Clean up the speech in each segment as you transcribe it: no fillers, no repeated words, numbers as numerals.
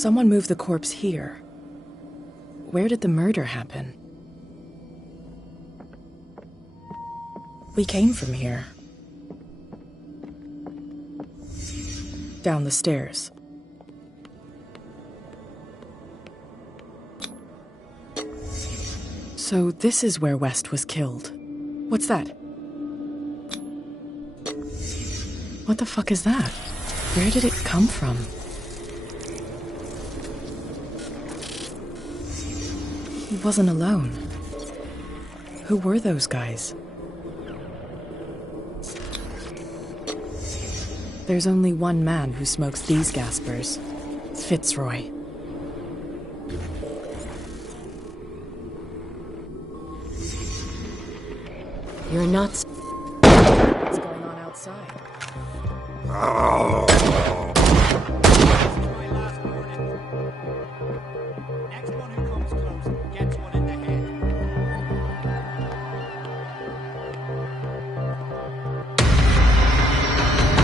Someone moved the corpse here. Where did the murder happen? We came from here. Down the stairs. So this is where West was killed. What's that? What the fuck is that? Where did it come from? He wasn't alone. Who were those guys? There's only one man who smokes these gaspers. Fitzroy. You're nuts. What's going on outside? Next one who comes close gets one in the head.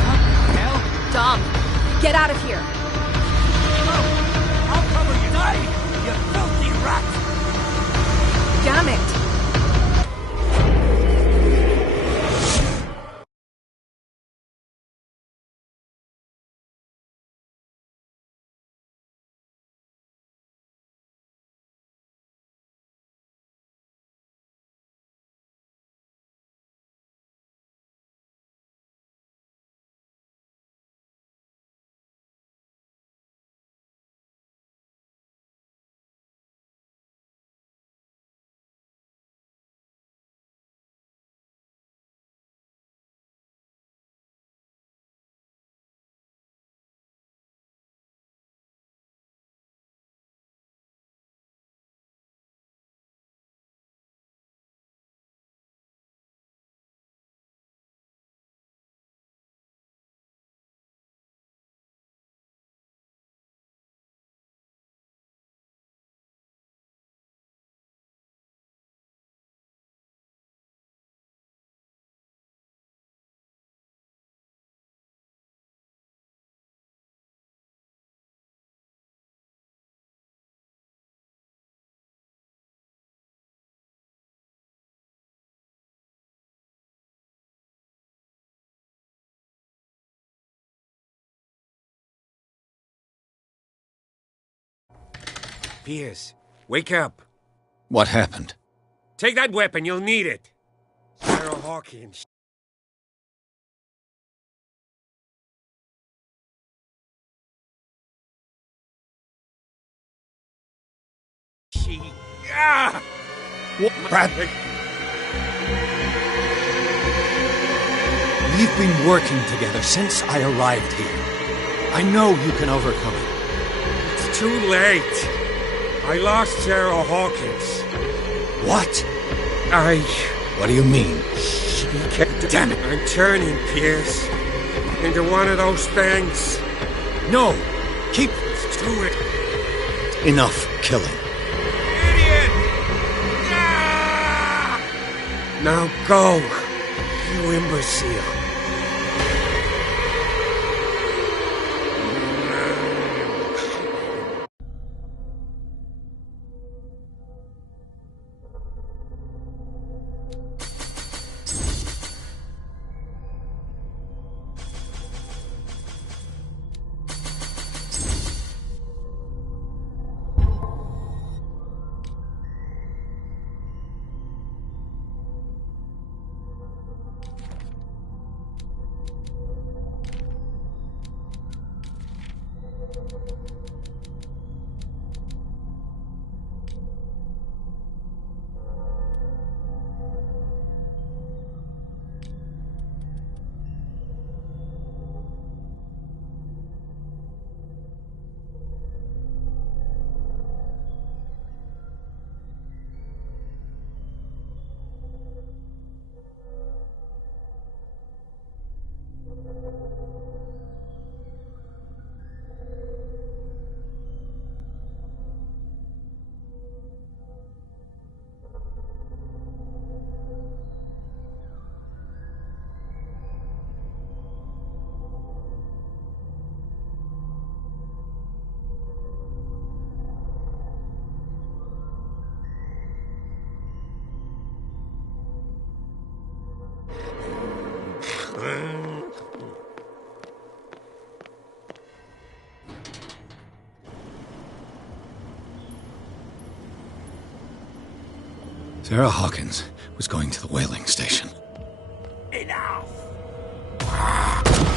What the hell? Dom, get out of here. I'll cover you. Die, you filthy rat! Damn it. Piers, wake up. What happened? Take that weapon, you'll need it. Sarah Hawkins. She... Ah! What? Brad? We've been working together since I arrived here. I know you can overcome it. It's too late. I lost Sarah Hawkins. What? What do you mean? She kept... Damn it! I'm turning, Piers. Into one of those things. No! Keep... Let's do it. Enough killing. Idiot! Ah! Now go, you imbecile. Sarah Hawkins was going to the whaling station. Enough!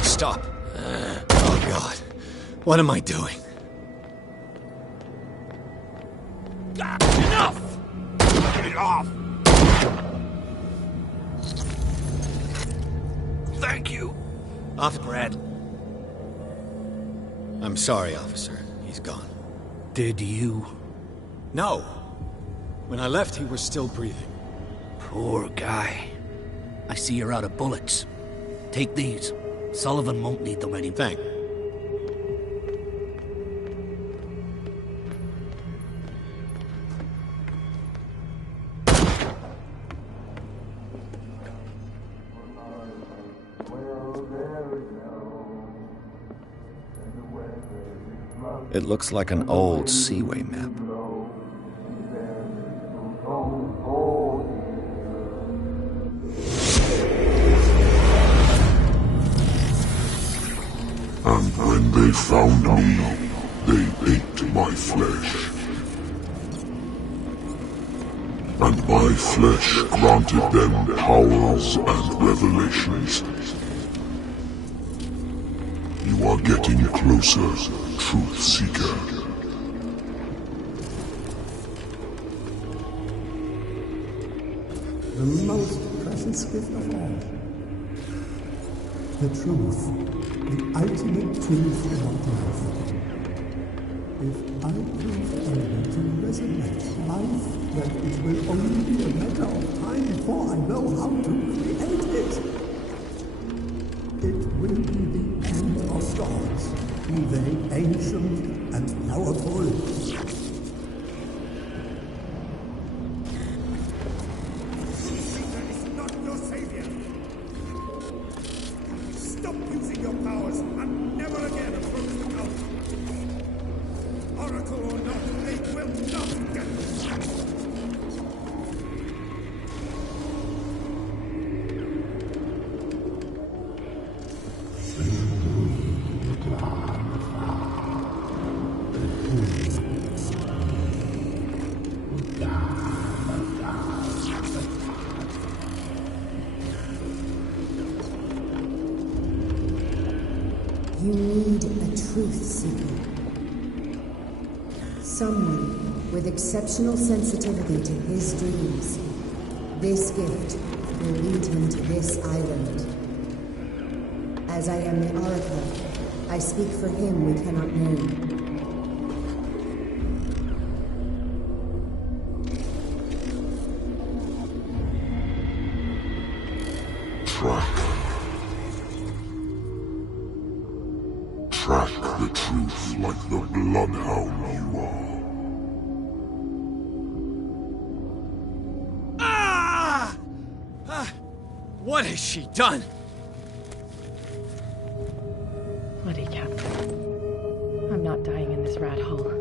Stop. Oh, God. What am I doing? Enough! Get it off! Thank you. Off, Brad. I'm sorry, officer. He's gone. Did you? No. When I left, he was still breathing. Poor guy. I see you're out of bullets. Take these. Sullivan won't need them anymore. Thank. It looks like an old Seaway map. And when they found me, they ate my flesh. And my flesh granted them powers and revelations. You are getting closer, Truth Seeker. The most precious gift of all. The truth. The ultimate truth about life. If I prove able to resurrect life, then it will only be a matter of time before I know how to create it. It will be the end of gods, be they ancient and powerful. You need a truth seeker. Someone with exceptional sensitivity to his dreams. This gift will lead him to this island. As I am the Oracle, I speak for him we cannot name. Track the truth like the bloodhound you are. What has she done? Bloody Captain. I'm not dying in this rat hole.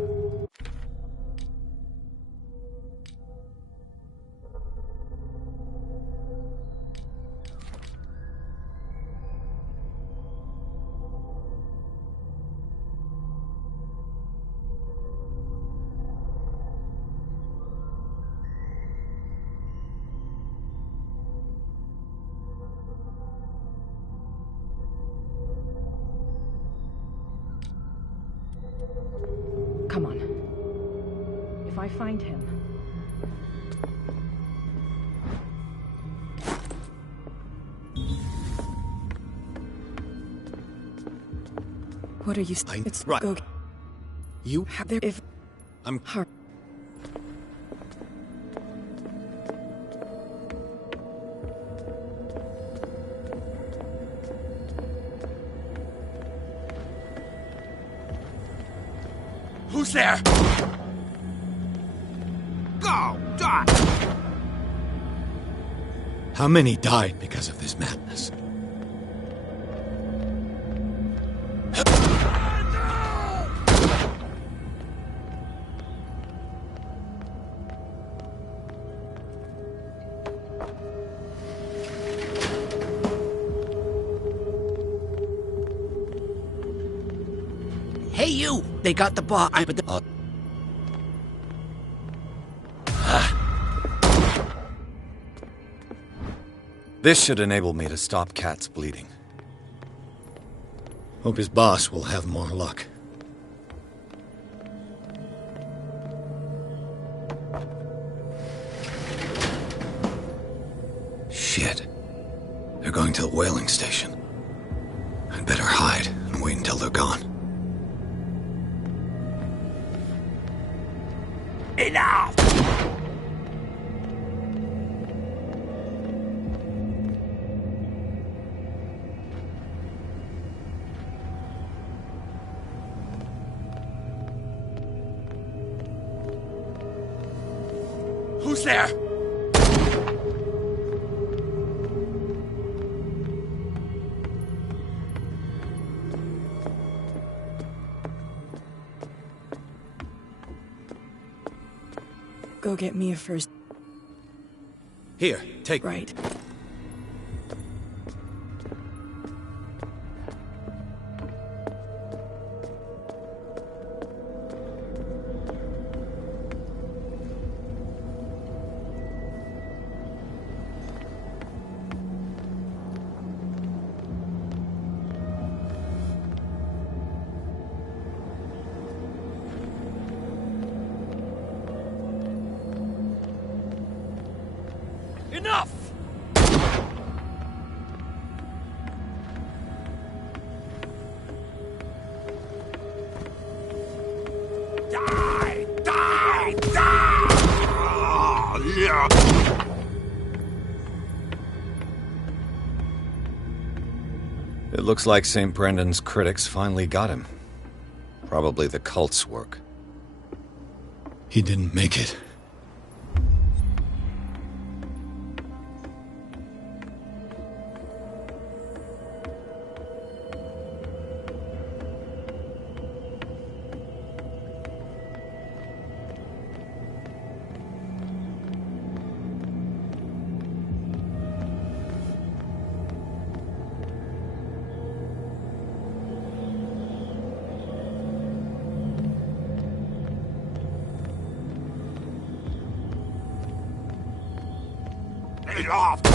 Come on. If I find him... What are you... It's... Right. Okay. You... If... I'm... Her... Who's there? Go! Die! How many died because of this madness? Hey, you! They got the box, but the... This should enable me to stop Cat's bleeding. Hope his boss will have more luck. Shit. They're going to the whaling station. I'd better hide and wait until they're gone. Enough! Who's there? Go get Mia first. Here, take... Right. Enough! Die! Die! Die! Oh, yeah. It looks like St. Brendan's critics finally got him. Probably the cult's work. He didn't make it. Enough!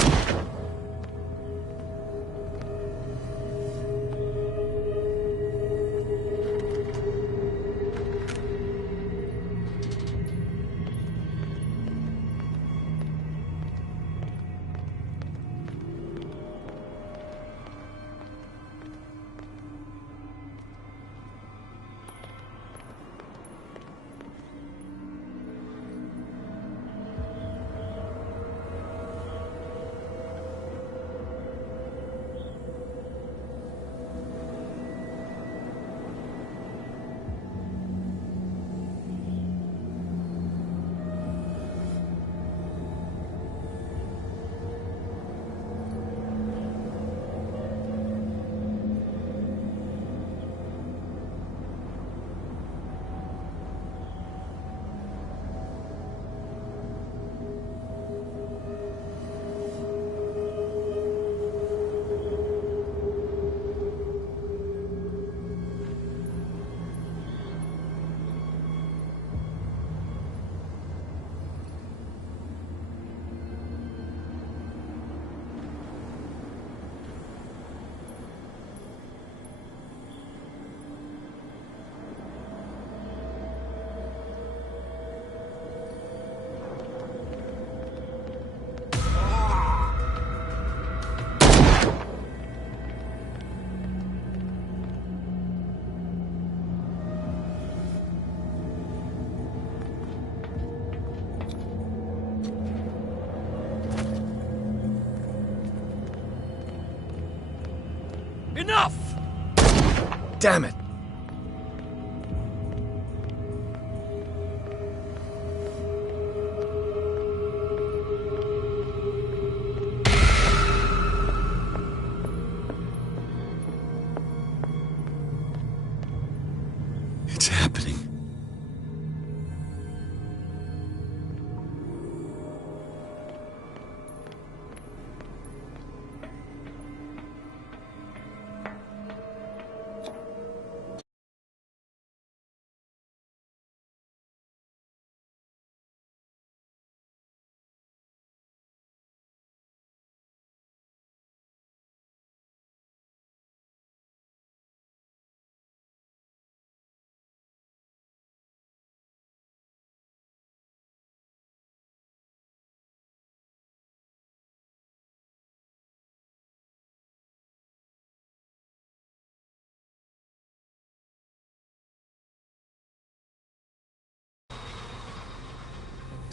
Enough! Damn it! It's happening.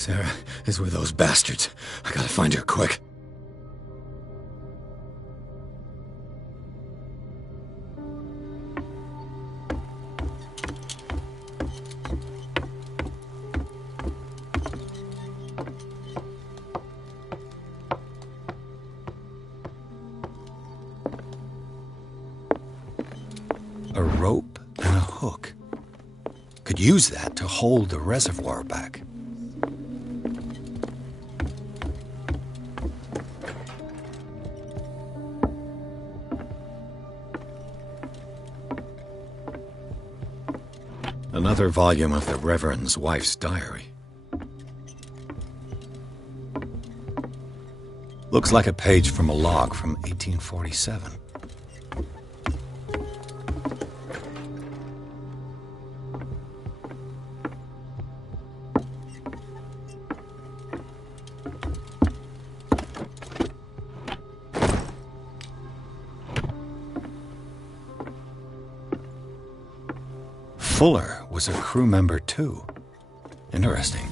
Sarah is with those bastards. I gotta find her quick. A rope and a hook. Could use that to hold the reservoir back. Another volume of the Reverend's wife's diary. Looks like a page from a log from 1847. Fuller was a crew member too. Interesting.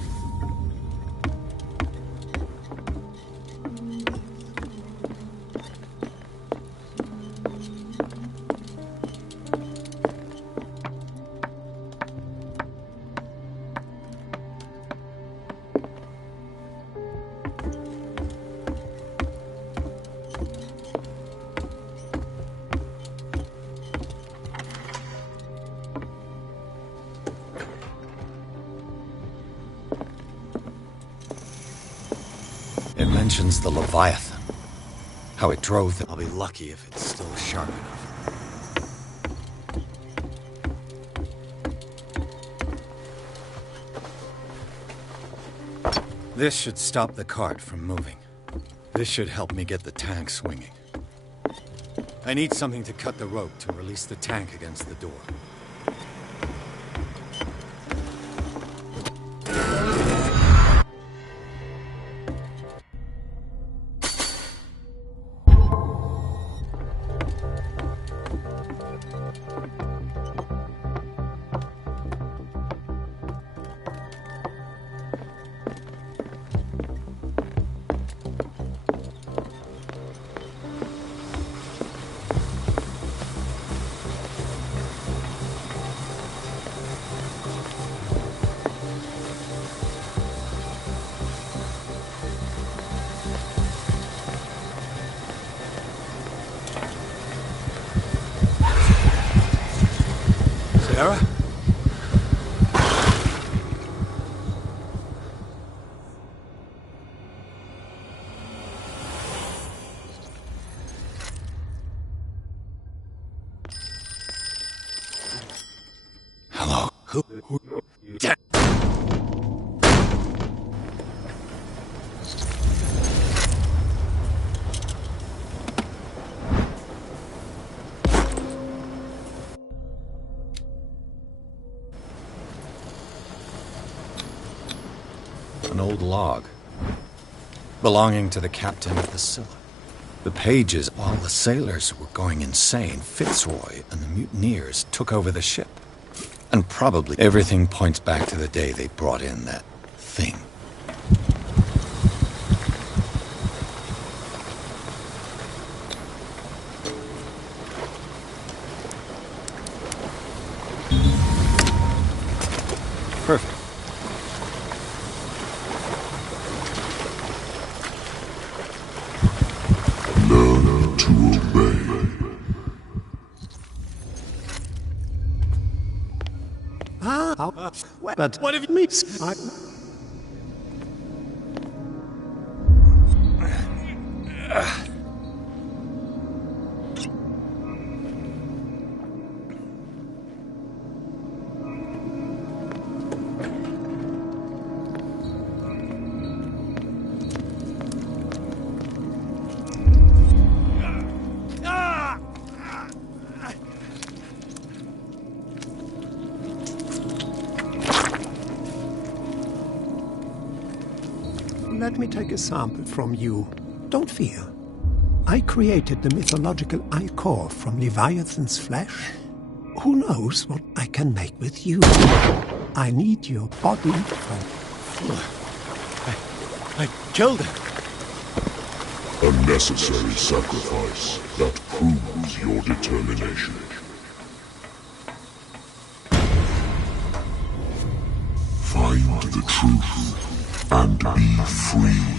It mentions the Leviathan. How it drove them. I'll be lucky if it's still sharp enough. This should stop the cart from moving. This should help me get the tank swinging. I need something to cut the rope to release the tank against the door. Sarah? Hello? Who? An old log belonging to the captain of the Scylla. The pages, while the sailors were going insane, Fitzroy and the mutineers took over the ship. And probably everything points back to the day they brought in that thing. Perfect. Learn to obey. But what if me? Let me take a sample from you. Don't fear. I created the mythological ichor from Leviathan's flesh. Who knows what I can make with you? I need your body for... killed him. A necessary sacrifice that proves your determination. Find the truth and be free.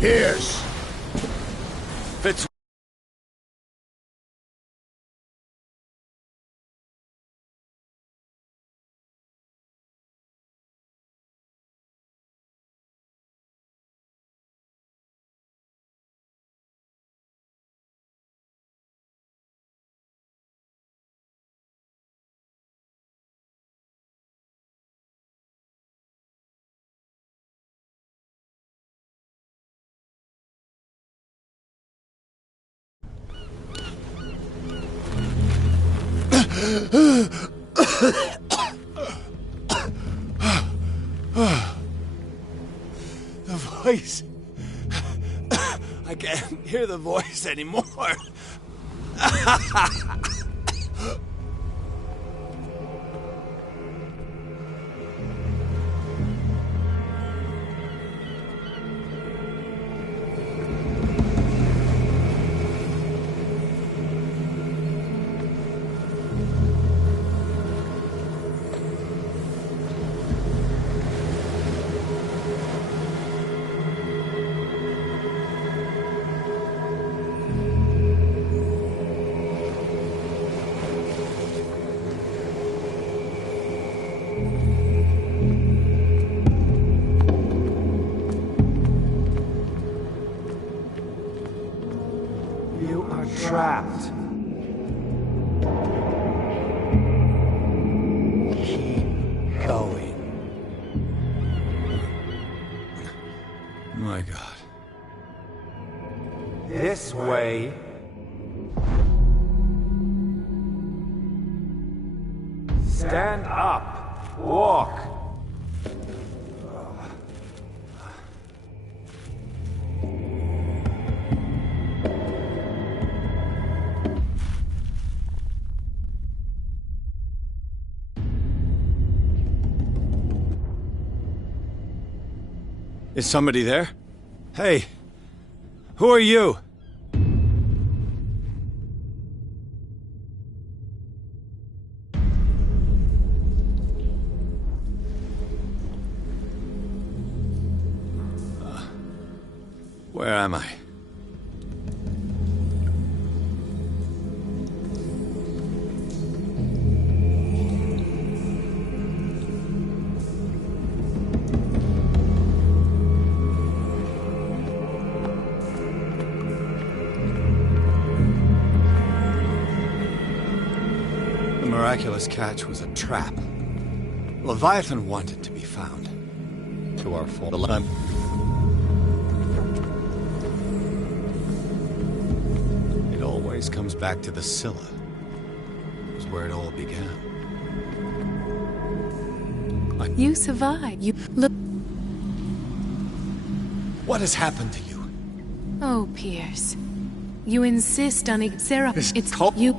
Here's Fitz. The voice. I can't hear the voice anymore. You are trapped. Keep going. My God. This way. Stand up. Walk. Is somebody there? Hey, who are you? Where am I? miraculous catch was a trap. Leviathan wanted to be found. To our fault. It always comes back to the Scylla. It was where it all began. You survived. You look. What has happened to you? Oh, Pierce. You insist on Sarah. It's cold. you.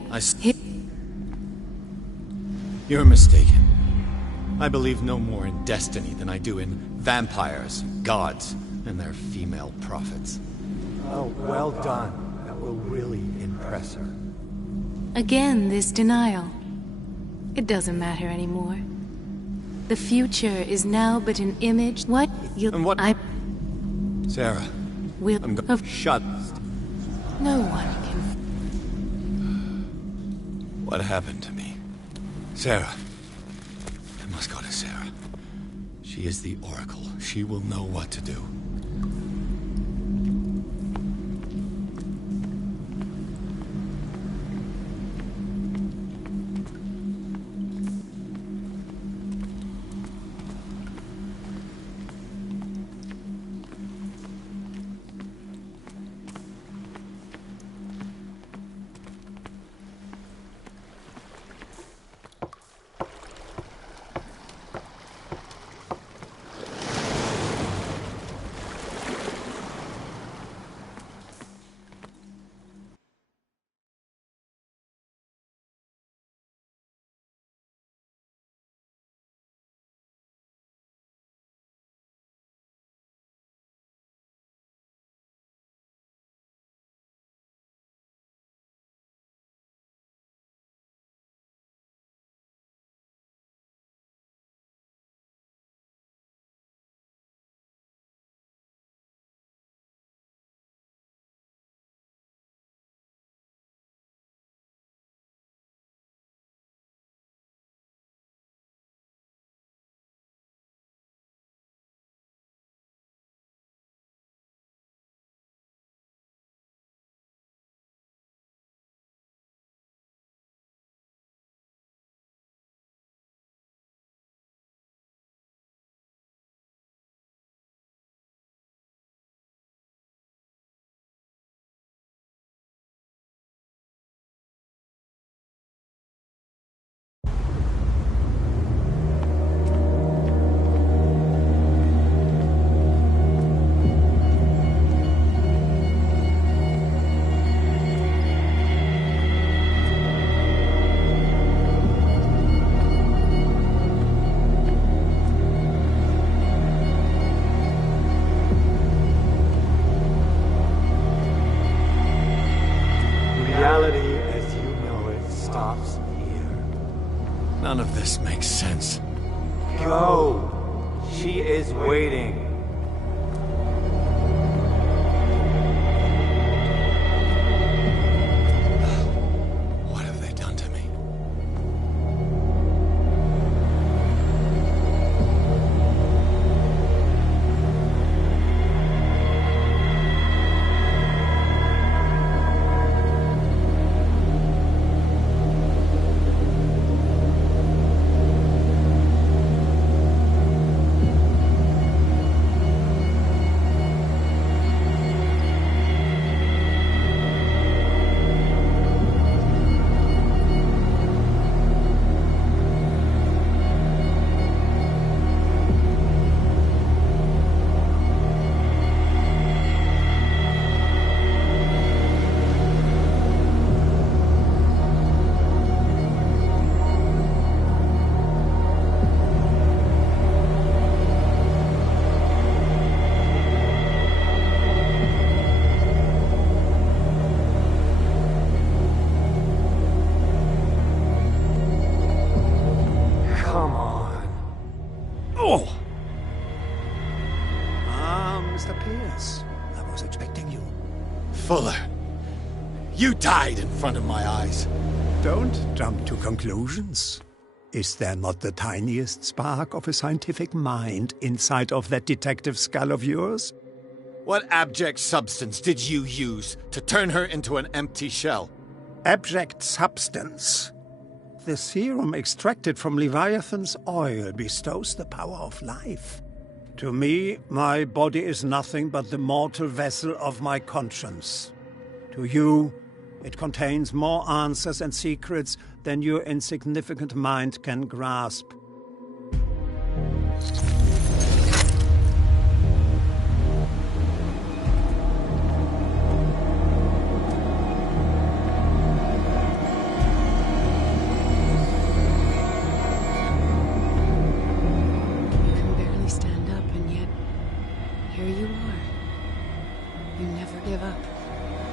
You're mistaken. I believe no more in destiny than I do in vampires, gods, and their female prophets. Oh, well done. That will really impress her. Again, this denial. It doesn't matter anymore. The future is now but an image. What you and what? I Sarah. will I'm going. of Shut. no one can. What happened to me? Sarah. I must go to Sarah. She is the Oracle. She will know what to do. Reality as you know it stops here. None of this makes sense. Go! She is waiting. What have they done to me? Mr. Pierce. I was expecting you. Fuller, you died in front of my eyes. Don't jump to conclusions. Is there not the tiniest spark of a scientific mind inside of that detective skull of yours? What abject substance did you use to turn her into an empty shell? Abject substance? the serum extracted from Leviathan's oil bestows the power of life. To me, my body is nothing but the mortal vessel of my conscience. To you, it contains more answers and secrets than your insignificant mind can grasp.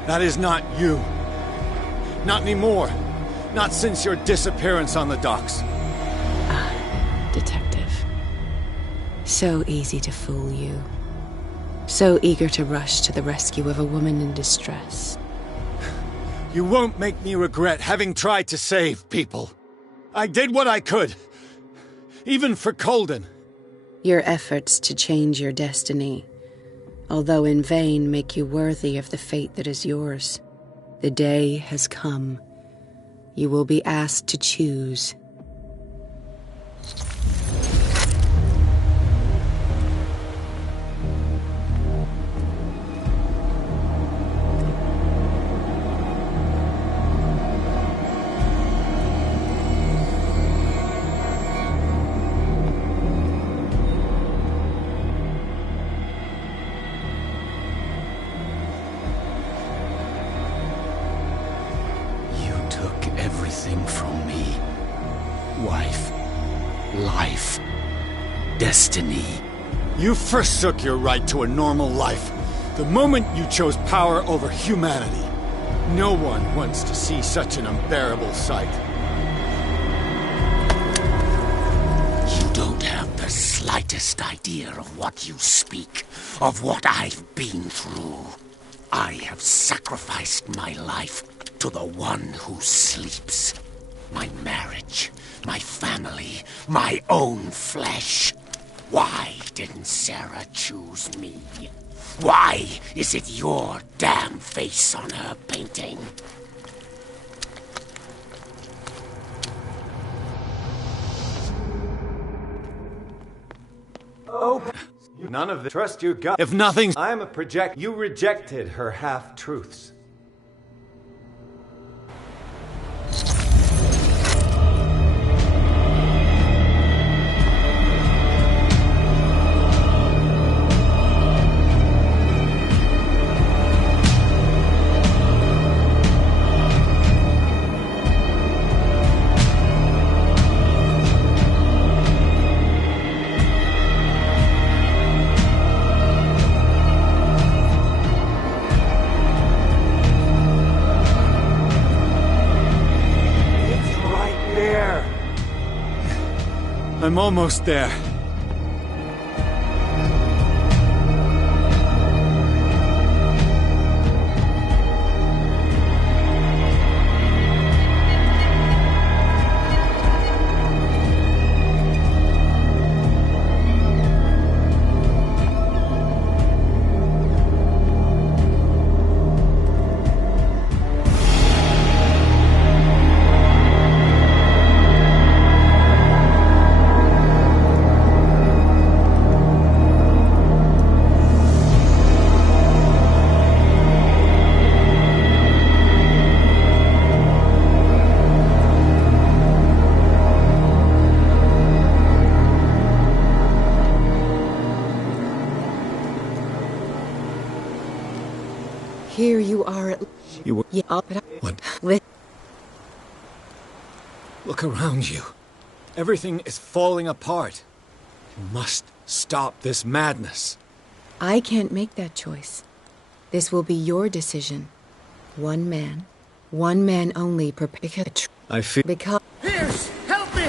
That is not you. Not anymore. Not since your disappearance on the docks. Ah, detective. So easy to fool you. So eager to rush to the rescue of a woman in distress. You won't make me regret having tried to save people. I did what I could. Even for Colden. Your efforts to change your destiny, although in vain, make you worthy of the fate that is yours. The day has come. You will be asked to choose. From me. Wife, life, destiny. You forsook your right to a normal life the moment you chose power over humanity. No one wants to see such an unbearable sight. You don't have the slightest idea of what you speak, of what I've been through. I have sacrificed my life to the one who sleeps. My marriage, my family, my own flesh. Why didn't Sarah choose me? Why is it your damn face on her painting? Oh, none of the trust you got. If nothing, I'm a project. You rejected her half-truths. I'm almost there. Here you are at... You were... Yeah, What? Look around you. Everything is falling apart. You must stop this madness. I can't make that choice. This will be your decision. One man only prepare... I feel... Because... Pierce, help me!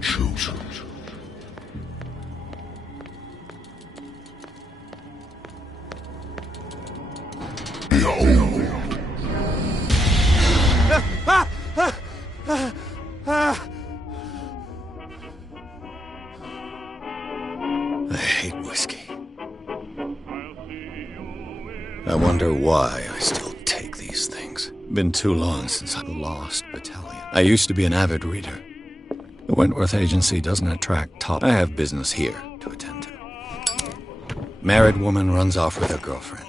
chosen. Behold! I hate whiskey. I wonder why I still take these things. Been too long since I lost battalion. I used to be an avid reader. The Wentworth Agency doesn't attract top. I have business here to attend to. Married woman runs off with her girlfriend.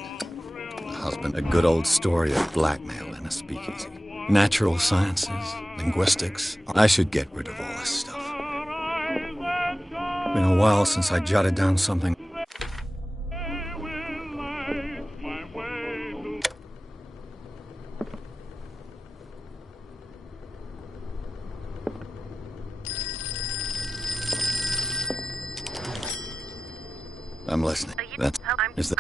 The husband, a good old story of blackmail in a speakeasy. Natural sciences, linguistics. I should get rid of all this stuff. Been a while since I jotted down something. I'm listening. That's... is that...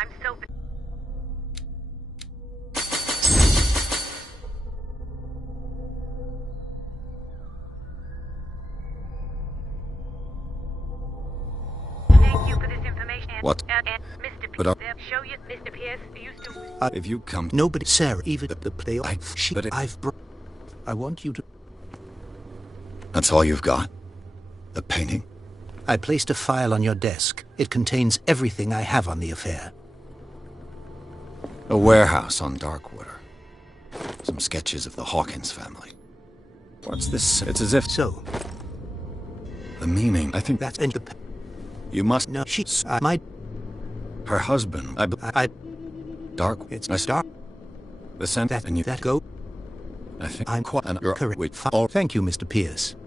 Thank you for this information. What? Mr. But show you, Mr. Pierce used to... if you come... Nobody, Sarah, even the play... But I want you to... That's all you've got? The painting? I placed a file on your desk. It contains everything I have on the affair. A warehouse on Darkwater. Some sketches of the Hawkins family. What's this? It's as if... So... The meaning, I think... That's in the... You must... No, she's... my... Her husband... I... Dark... It's dark. The scent... and you... That go... I think... I'm quite... correct. Thank you, Mr. Pierce.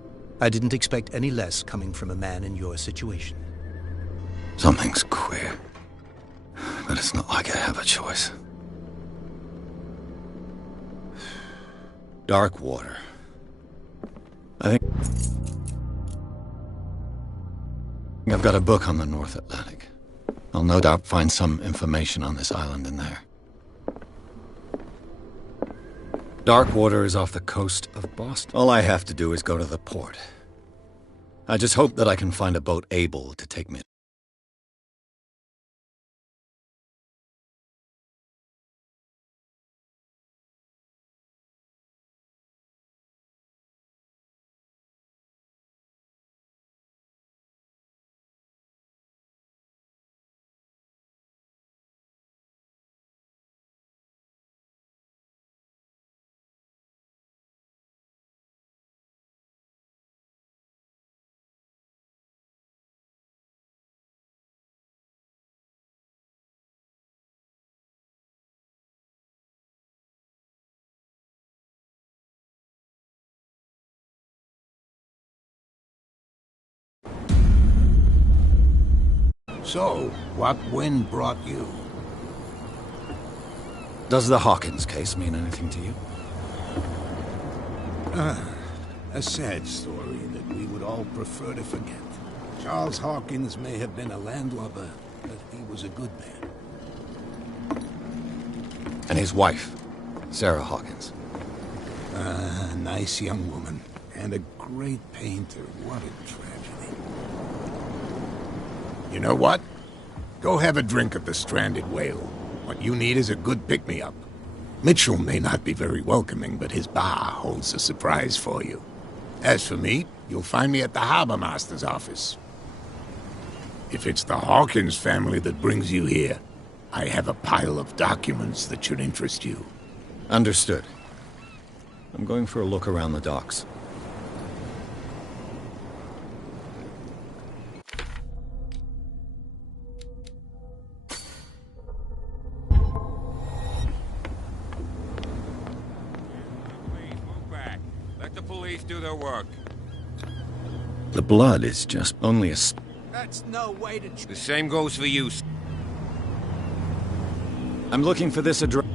I didn't expect any less coming from a man in your situation. Something's queer. But it's not like I have a choice. Darkwater. I think I've got a book on the North Atlantic. I'll no doubt find some information on this island in there. Darkwater is off the coast of Boston. All I have to do is go to the port. I just hope that I can find a boat able to take me. So, what wind brought you? Does the Hawkins case mean anything to you? A sad story that we would all prefer to forget. Charles Hawkins may have been a landlubber, but he was a good man. And his wife, Sarah Hawkins. A nice young woman, and a great painter. What a tragedy. You know what? Go have a drink at the Stranded Whale. What you need is a good pick-me-up. Mitchell may not be very welcoming, but his bar holds a surprise for you. As for me, you'll find me at the Harbor Master's office. If it's the Hawkins family that brings you here, I have a pile of documents that should interest you. Understood. I'm going for a look around the docks. Do their work. The blood is just only a... That's no way to... The same goes for you. I'm looking for this address.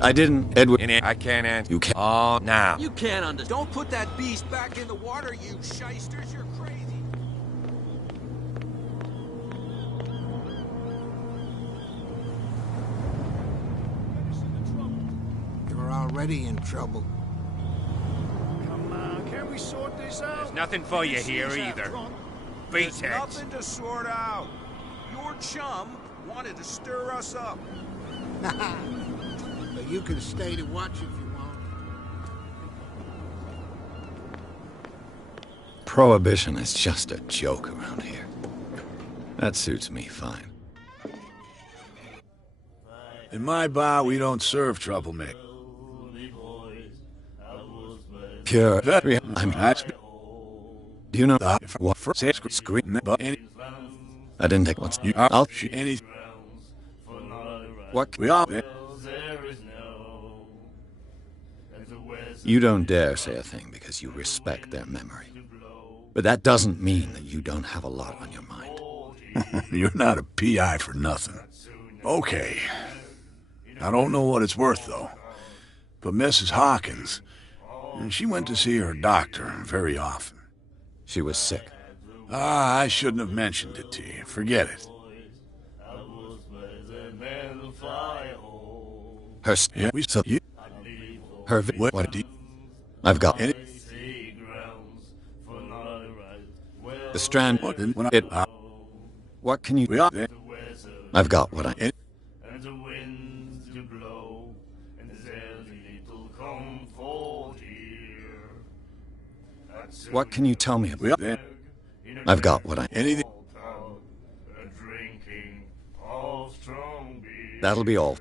I didn't, Edward. I can't answer. You can't. Oh, now. You can't understand. Don't put that beast back in the water, you shysters. You're crazy. You're already in trouble. Can we sort this? There's nothing for you here either. Beat There's it. nothing to sort out. Your chum wanted to stir us up. But you can stay to watch if you want. Prohibition is just a joke around here. That suits me fine. In my bar, we don't serve troublemaker. Pure. Do you know what screen? I didn't take what's you. I'll any. What We all. You don't dare say a thing because you respect their memory. But that doesn't mean that you don't have a lot on your mind. You're not a PI for nothing. Okay. I don't know what it's worth, though. But Mrs. Hawkins, she went to see her doctor very often. She was sick. I shouldn't have mentioned it to you. Forget it. Her yeah, so you. Her what? I've got it. The Strand. What can you? I've got what I. What can you tell me about? I've got what I. Anything. That'll be all.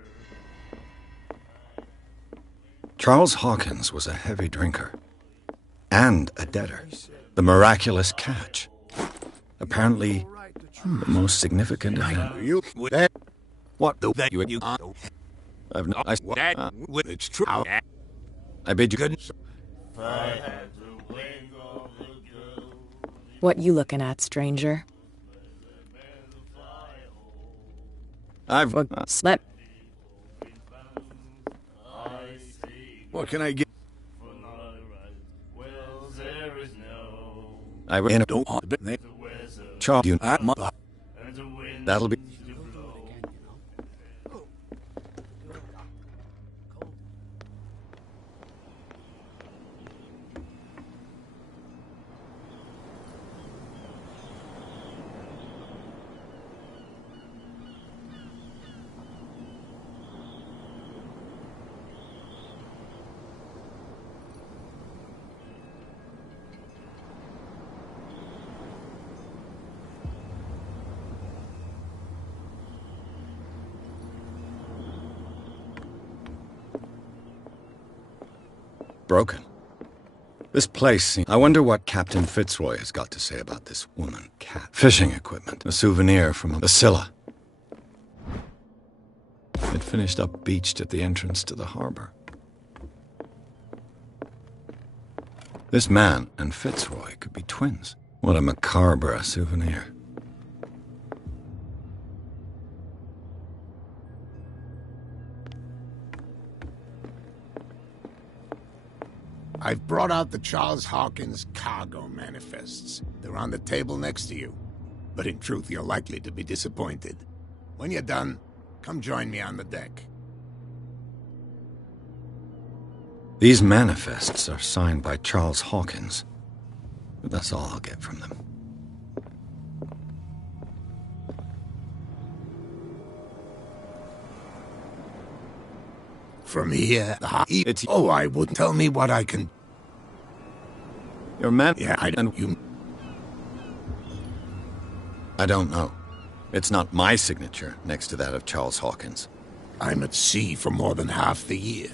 Charles Hawkins was a heavy drinker and a debtor. The miraculous catch. Apparently, the most significant event. What the that you? I've not. It's true. I bid you good. What you looking at, stranger? I've slept. What can I get? I will. Don't Charles, you. That'll be. Broken. This place, I wonder what Captain Fitzroy has got to say about this woman cat. Fishing equipment, a souvenir from the Scylla. It finished up beached at the entrance to the harbor. This man and Fitzroy could be twins. What a macabre souvenir. I've brought out the Charles Hawkins cargo manifests. They're on the table next to you. But in truth, you're likely to be disappointed. When you're done, come join me on the deck. These manifests are signed by Charles Hawkins. But that's all I'll get from them. From here, it's... Oh, I wouldn't tell me what I can... Your man... Yeah, I don't... You... I don't know. It's not my signature next to that of Charles Hawkins. I'm at sea for more than half the year.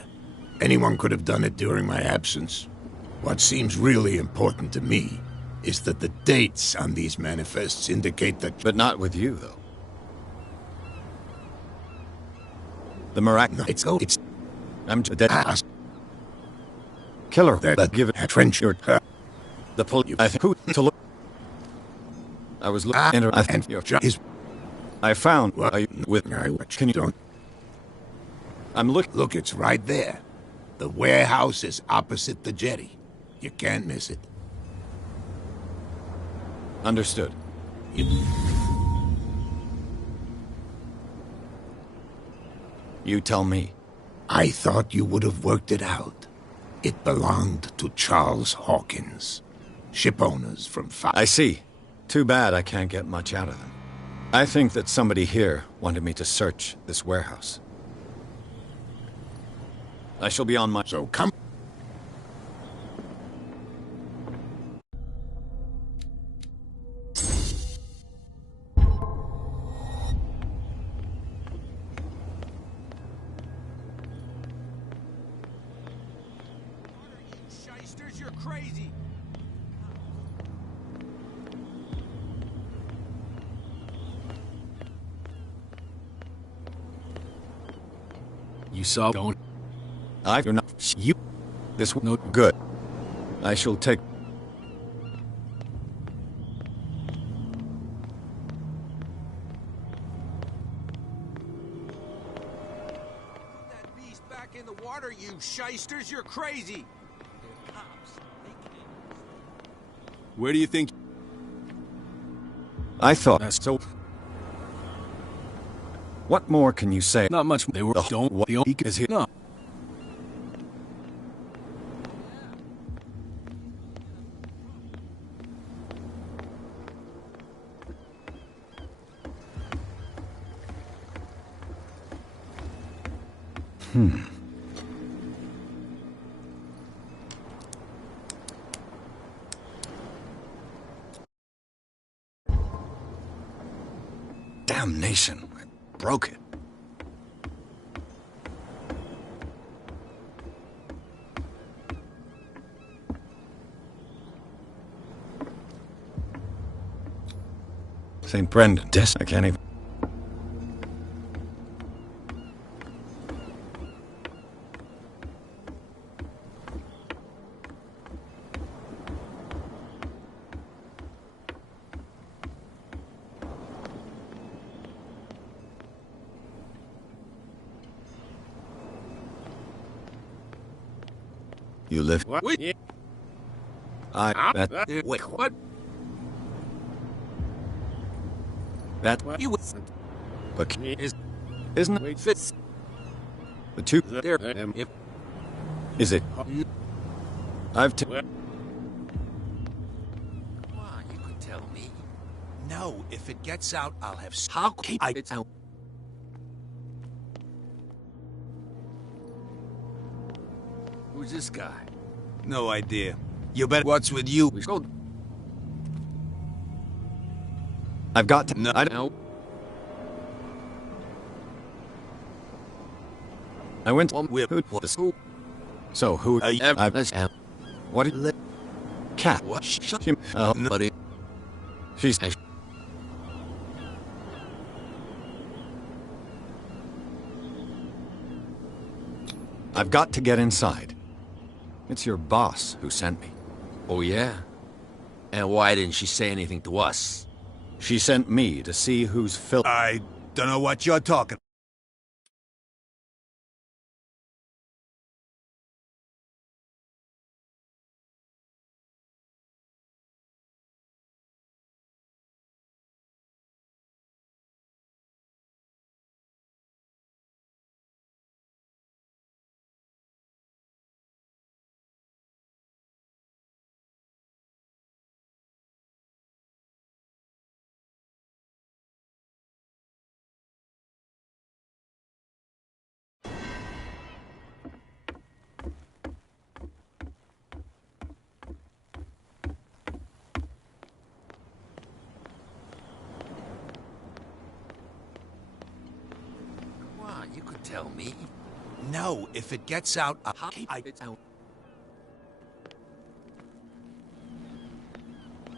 Anyone could have done it during my absence. What seems really important to me is that the dates on these manifests indicate that... But not with you, though. The miraculous... No, it's... I'm dead. Killer. That give it a trench your... The police. I think who to look. I was looking. I think your is. I found. What? With. Can you don't? I'm looking. Look, it's right there. The warehouse is opposite the jetty. You can't miss it. Understood. You tell me. I thought you would have worked it out. It belonged to Charles Hawkins. Ship owners from I see. Too bad I can't get much out of them. I think that somebody here wanted me to search this warehouse. I shall be on my... So come... Shysters, you're crazy! You saw, don't... You're not... You... This no good. I shall take... Put that beast back in the water, you shysters, you're crazy! Where do you think... I thought... So... What more can you say? Not much. They were... Don't... What the... Is here... No. Damnation. I broke it. St. Brendan. I can't even... You live... What? That... Wait, what? That... You... But... Isn't it... Fits. The two... There, if... Is it... I've... Why, you could tell me. No, if it gets out, I'll have... How keep it out? Who's this guy? No idea. You bet. What's with you? We go. I've got to... No, I don't. I went... Whip. Who? So, who... Let's have... What? Cat. What? Shut She... buddy. She's... I've got to get inside. It's your boss who sent me. Oh, yeah? And why didn't she say anything to us? She sent me to see who's I don't know what you're talking. Why, you could tell me. No, if it gets out, I'll Keep it out.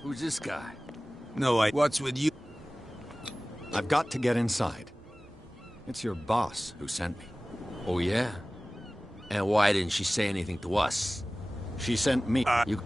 Who's this guy? No, what's with you? I've got to get inside. It's your boss who sent me. Oh, yeah? And why didn't she say anything to us? She sent me... You...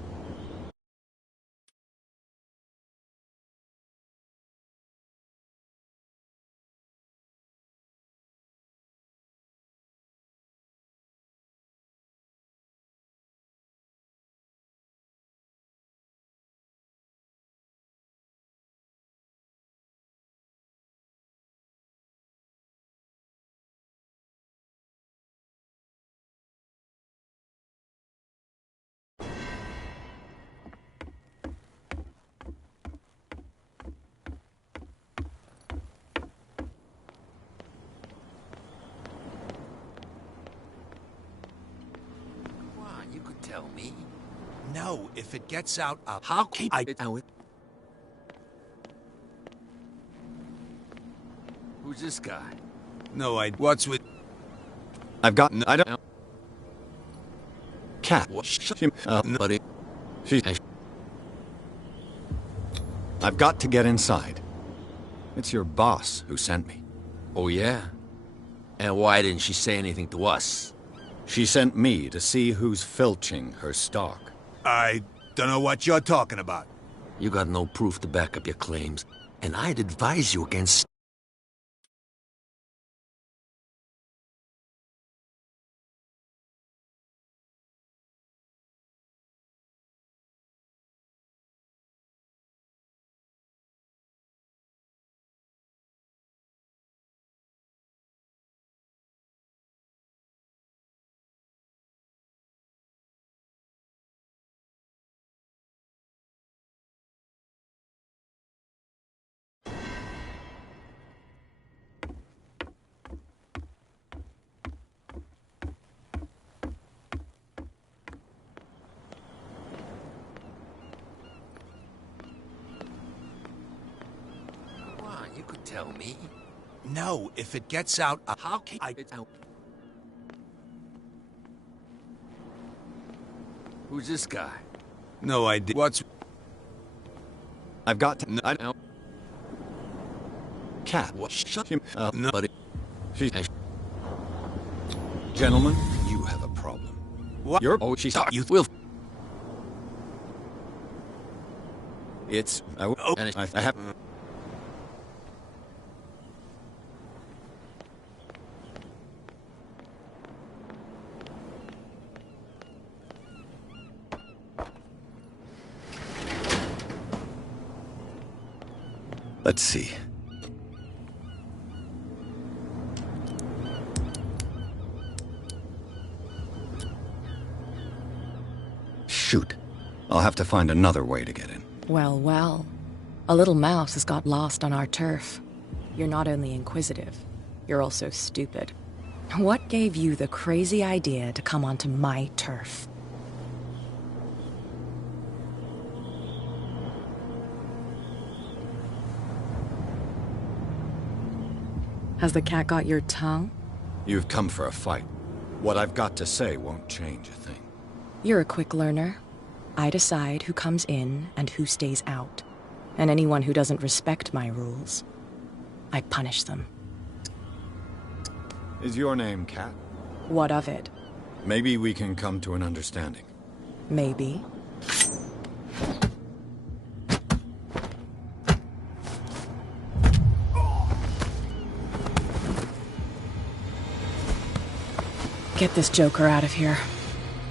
tell me? No, if it gets out, I'll keep it out. Who's this guy? No, what's with... I've gotten... I don't... Cat. Buddy. I've got to get inside. It's your boss who sent me. Oh, yeah? And why didn't she say anything to us? She sent me to see who's filching her stock. I don't know what you're talking about. You got no proof to back up your claims, and I'd advise you against... You could tell me. No, if it gets out, I'll keep it out. Who's this guy? No idea. What's... I've got to... I don't... Cat. What? Shut up, no. Buddy. Gentlemen, you have a problem. What? You're... Oh, she's... You will... It's... I have... Let's see. Shoot. I'll have to find another way to get in. Well, well. A little mouse has got lost on our turf. You're not only inquisitive, you're also stupid. What gave you the crazy idea to come onto my turf? Has the cat got your tongue? You've come for a fight. What I've got to say won't change a thing. You're a quick learner. I decide who comes in and who stays out. And anyone who doesn't respect my rules, I punish them. Is your name Cat? What of it? Maybe we can come to an understanding. Maybe. Get this joker out of here.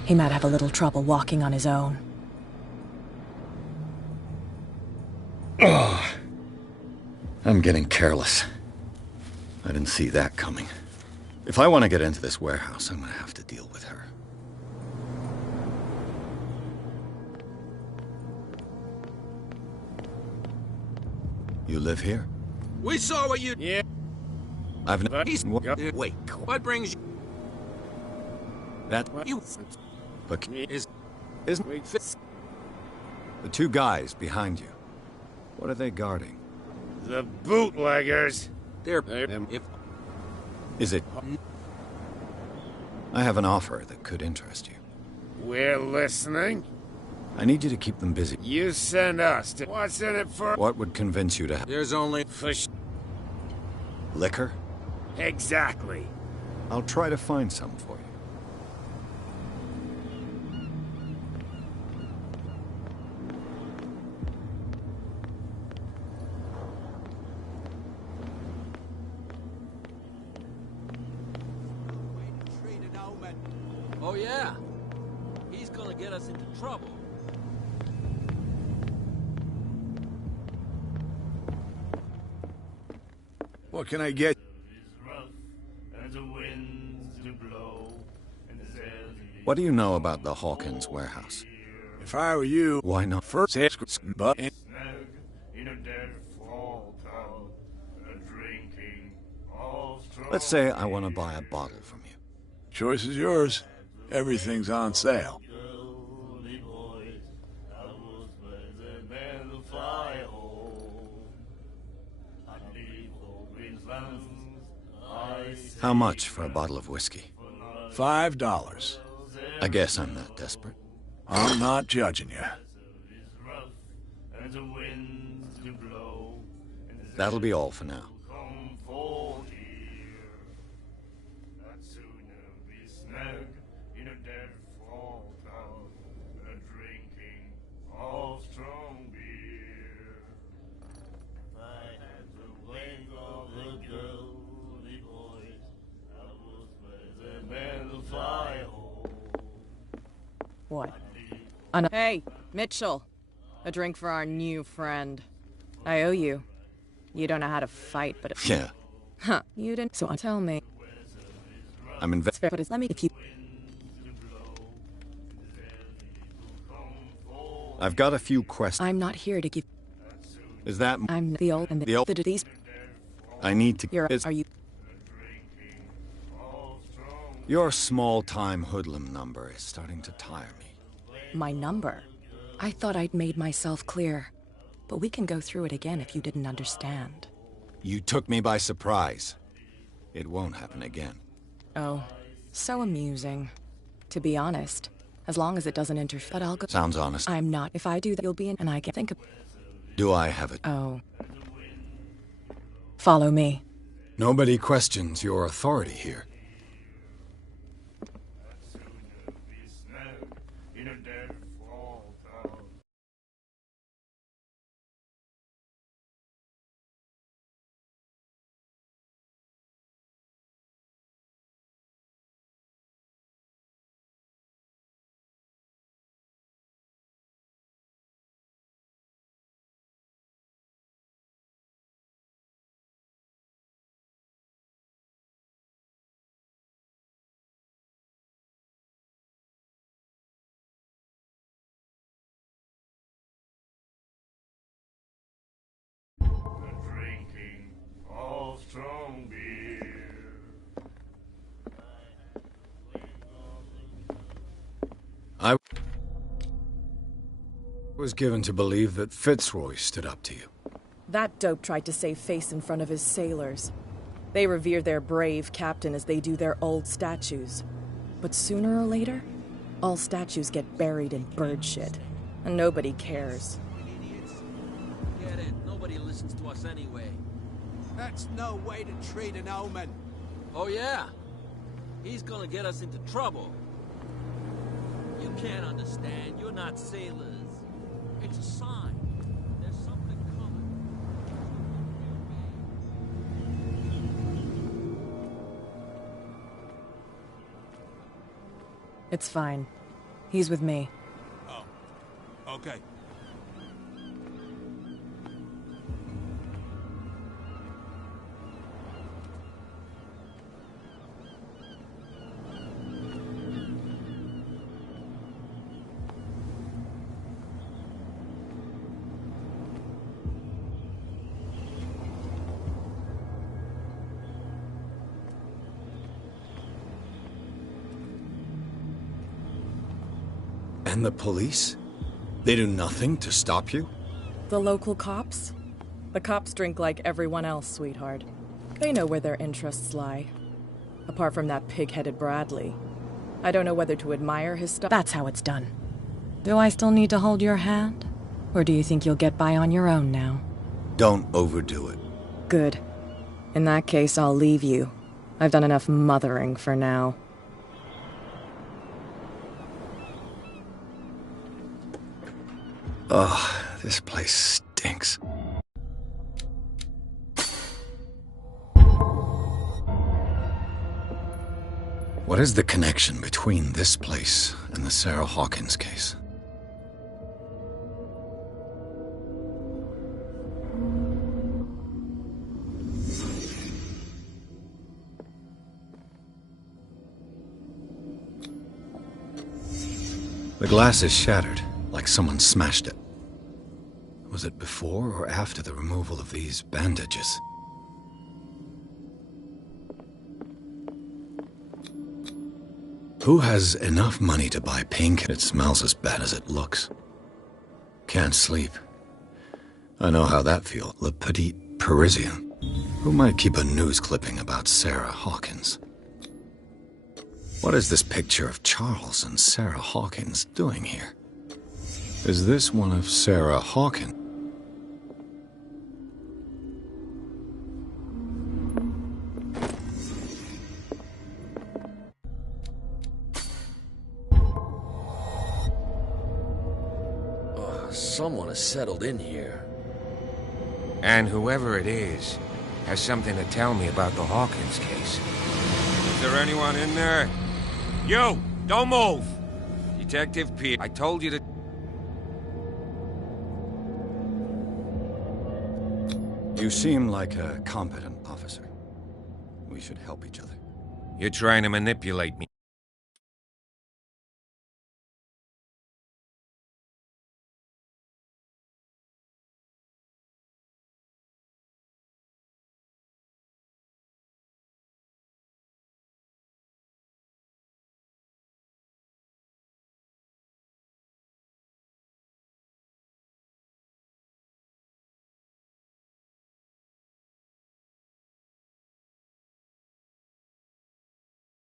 He might have a little trouble walking on his own. Oh, I'm getting careless. I didn't see that coming. If I want to get into this warehouse, I'm going to have to deal with her. You live here? We saw what you... Yeah. I've never... Wait, what brings you... That... You... But... Isn't... The two guys behind you. What are they guarding? The bootleggers. They're... If... Is it... I have an offer that could interest you. We're listening. I need you to keep them busy. You send us to... What's in it for... What would convince you to... There's only... Liquor? Exactly. I'll try to find some for you. Oh, yeah. He's gonna get us into trouble. What can I get? What do you know about the Hawkins warehouse? If I were you, why not first but let's say I want to buy a bottle from you. Choice is yours. Everything's on sale. How much for a bottle of whiskey? $5. I guess I'm not desperate. I'm not judging you. That'll be all for now. What? Hey, Mitchell. A drink for our new friend. I owe you. You don't know how to fight, but... Yeah. Huh, you didn't... So tell me. I'm invested. But let me... If you... I've got a few questions. I'm not here to give... Is that... I'm the old and the old... These... I need to... Are you... Your small-time hoodlum number is starting to tire me. My number? I thought I'd made myself clear. But we can go through it again if you didn't understand. You took me by surprise. It won't happen again. Oh, so amusing. To be honest, as long as it doesn't interfere, but I'll go... Sounds honest. I'm not. If I do that, you'll be in... And I can think of... Do I have it? Oh. Follow me. Nobody questions your authority here. I was given to believe that Fitzroy stood up to you. That dope tried to save face in front of his sailors. They revere their brave captain as they do their old statues. But sooner or later, all statues get buried in bird shit. And nobody cares. Get it. Nobody listens to us anyway. That's no way to treat an omen. Oh yeah? He's gonna get us into trouble. You can't understand. You're not sailors. It's a sign. There's something coming. It's fine. He's with me. Oh. Okay. And the police? They do nothing to stop you? The local cops? The cops drink like everyone else, sweetheart. They know where their interests lie. Apart from that pig-headed Bradley. I don't know whether to admire his stuff. That's how it's done. Do I still need to hold your hand? Or do you think you'll get by on your own now? Don't overdo it. Good. In that case, I'll leave you. I've done enough mothering for now. Ugh, this place stinks. What is the connection between this place and the Sarah Hawkins case? The glass is shattered, like someone smashed it. Was it before or after the removal of these bandages? Who has enough money to buy painkillers? It smells as bad as it looks. Can't sleep. I know how that feels. Le Petit Parisien. Who might keep a news clipping about Sarah Hawkins? What is this picture of Charles and Sarah Hawkins doing here? Is this one of Sarah Hawkins? Someone has settled in here. And whoever it is has something to tell me about the Hawkins case. Is there anyone in there? You! Don't move! Detective Pierce, I told you to... You seem like a competent officer. We should help each other. You're trying to manipulate me.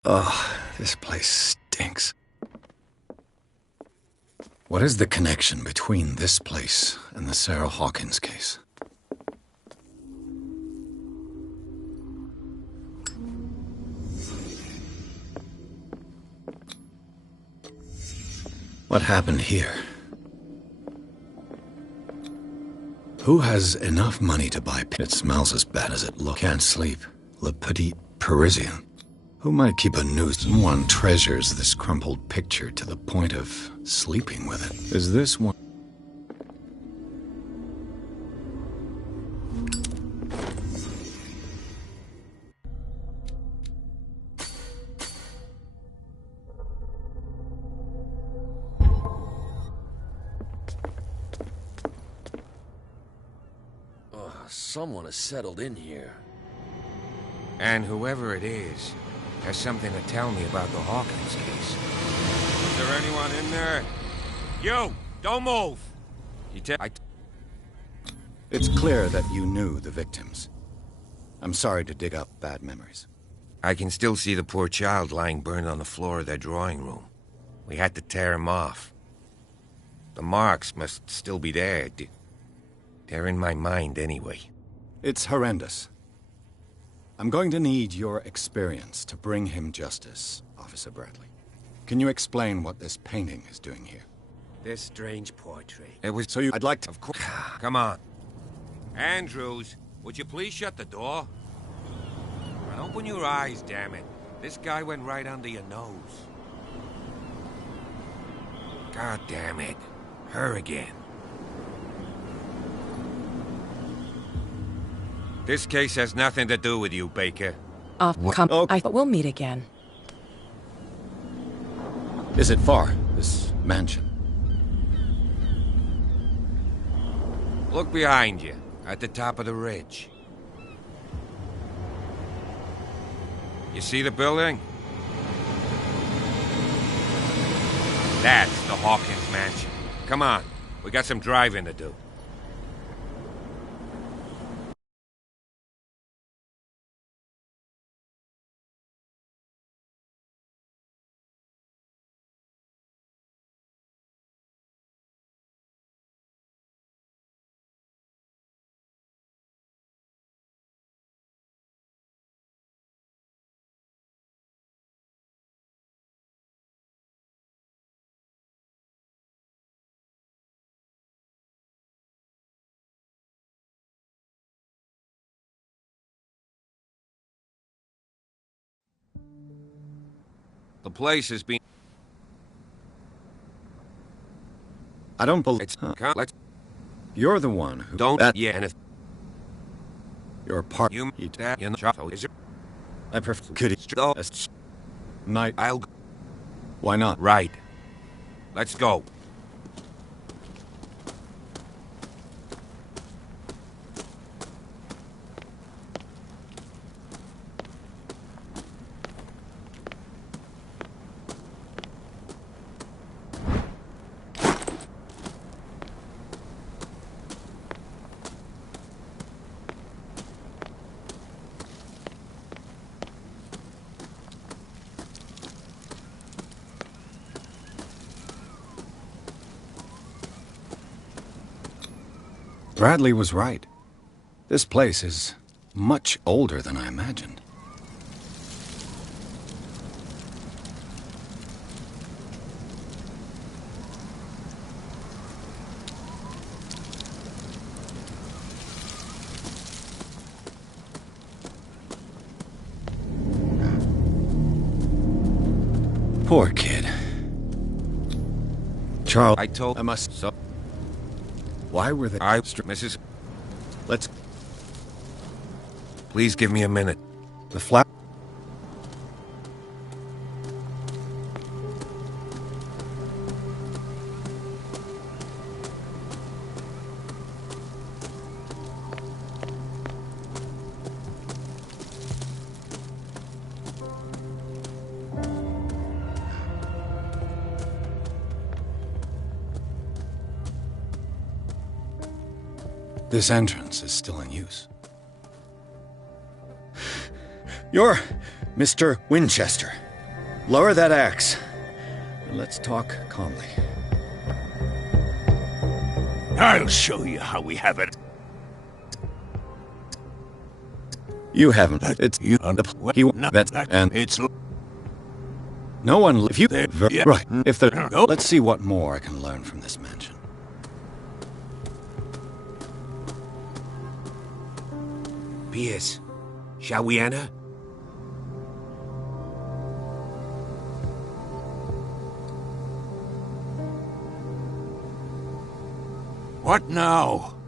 Ugh, this place stinks. What is the connection between this place and the Sarah Hawkins case? What happened here? Who has enough money to buy... It smells as bad as it looks. Can't sleep. Le Petit Parisien. Who might keep a news? Someone treasures this crumpled picture to the point of sleeping with it. Is this one? Someone has settled in here. And whoever it is has something to tell me about the Hawkins case. Is there anyone in there? You! Don't move! It's clear that you knew the victims. I'm sorry to dig up bad memories. I can still see the poor child lying burned on the floor of their drawing room. We had to tear him off. The marks must still be there. They're in my mind anyway. It's horrendous. I'm going to need your experience to bring him justice, Officer Bradley. Can you explain what this painting is doing here? This strange portrait. It was... So I'd like to... Of course. Come on. Andrews, would you please shut the door? And open your eyes, damn it. This guy went right under your nose. God damn it. Her again. This case has nothing to do with you, Baker. Come. Oh. I thought we'll meet again. Is it far, this mansion? Look behind you, at the top of the ridge. You see the building? That's the Hawkins mansion. Come on, we got some driving to do. The place is being... I don't believe... You're the one who... Don't... Yeah, and if... You're part... You... That... In the... Is it... I prefer... Could he... Night... I'll... Why not? Right. Let's go. Bradley was right. This place is much older than I imagined. Poor kid. Charles, I must. So, why were they... Mrs. Let's... Please give me a minute. The flap... This entrance is still in use. You're Mr. Winchester. Lower that axe. And let's talk calmly. I'll show you how we have it. You haven't. It's you. He that's and it's no one. If you yeah. right. If the let's see what more I can learn from this mansion. Pierce, shall we enter? What now?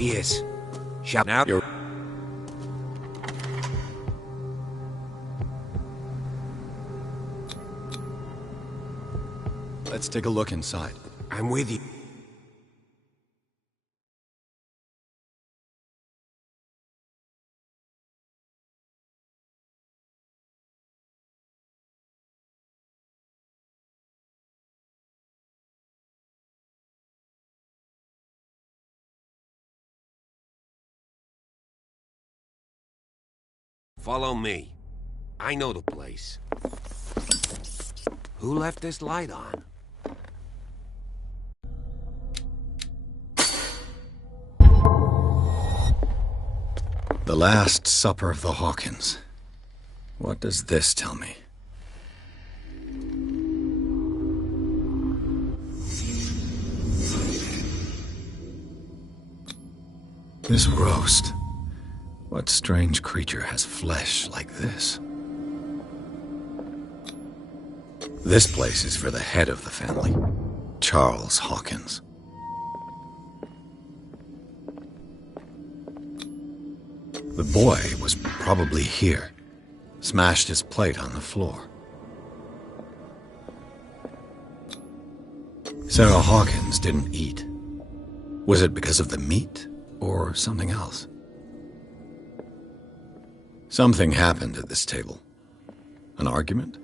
Pierce. Shout out. Let's take a look inside. I'm with you. Follow me. I know the place. Who left this light on? The Last Supper of the Hawkins. What does this tell me? This roast. What strange creature has flesh like this? This place is for the head of the family, Charles Hawkins. The boy was probably here, smashed his plate on the floor. Sarah Hawkins didn't eat. Was it because of the meat or something else? Something happened at this table. An argument?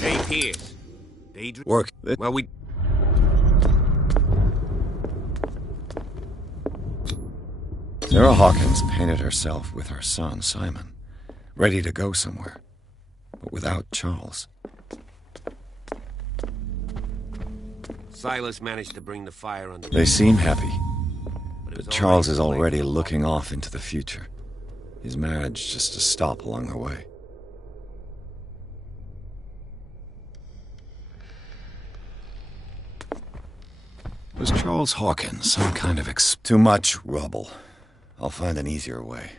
Hey, Pierce. Work. Well, we... Sarah Hawkins painted herself with her son, Simon, ready to go somewhere, but without Charles. Silas managed to bring the fire under... They seem happy, but Charles is already looking off into the future. His marriage just to stop along the way. Was Charles Hawkins some kind of too much rubble? I'll find an easier way.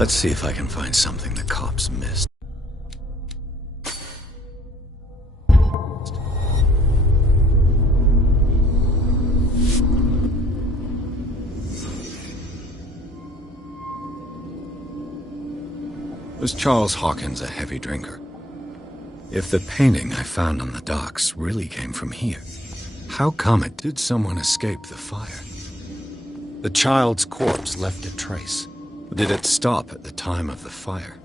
Let's see if I can find something the cops missed. Was Charles Hawkins a heavy drinker? If the painting I found on the docks really came from here, how come it did someone escape the fire? The child's corpse left a trace. Did it stop at the time of the fire?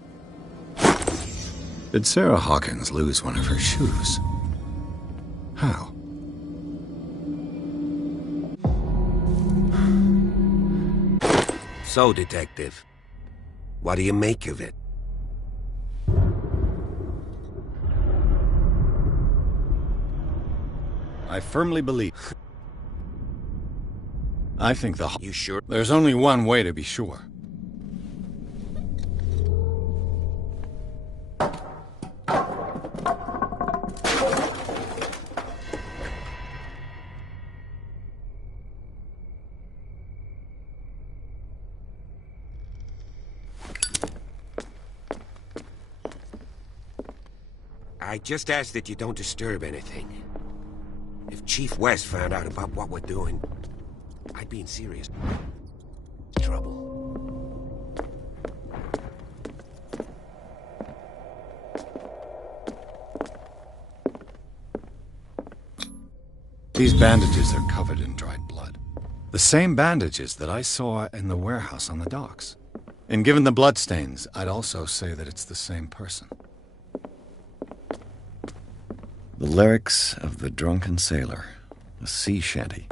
Did Sarah Hawkins lose one of her shoes? How? So, Detective, what do you make of it? I firmly believe. I think the... You sure? There's only one way to be sure. I just ask that you don't disturb anything. If Chief West found out about what we're doing, I'd be in serious trouble. These bandages are covered in dried blood. The same bandages that I saw in the warehouse on the docks. And given the bloodstains, I'd also say that it's the same person. The lyrics of the drunken sailor, a sea shanty.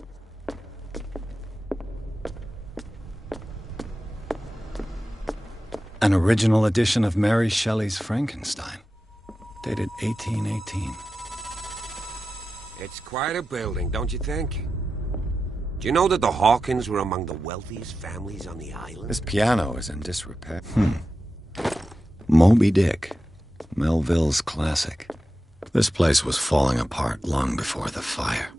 An original edition of Mary Shelley's Frankenstein, dated 1818. It's quite a building, don't you think? Do you know that the Hawkins were among the wealthiest families on the island? This piano is in disrepair. Moby Dick, Melville's classic. This place was falling apart long before the fire.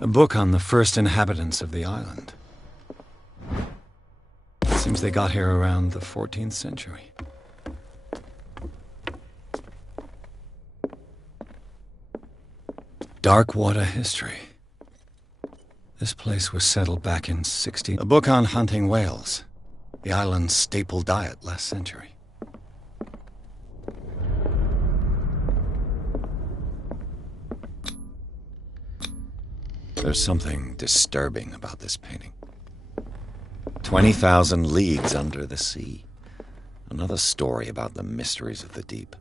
A book on the first inhabitants of the island. It seems they got here around the 14th century. Darkwater history. This place was settled back in 16... A book on hunting whales. The island's staple diet last century. There's something disturbing about this painting. 20,000 leagues under the sea. Another story about the mysteries of the deep.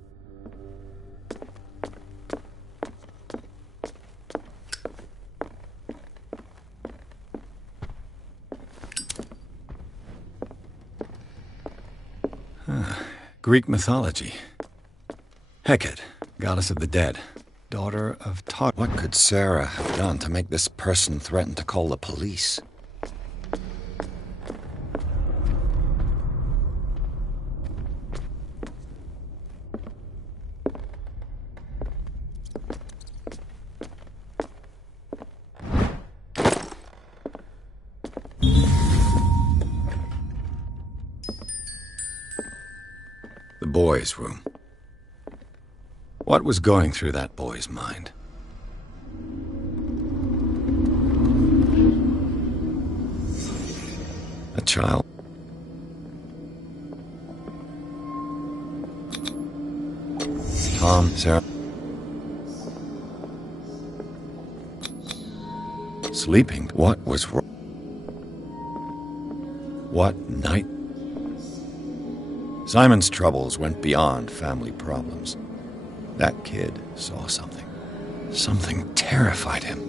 Greek mythology. Hecate, goddess of the dead, daughter of Tot. What could Sarah have done to make this person threaten to call the police? The boy's room. What was going through that boy's mind? A child? Tom, Sarah. Sleeping? What was wrong? What night? Simon's troubles went beyond family problems. That kid saw something. Something terrified him.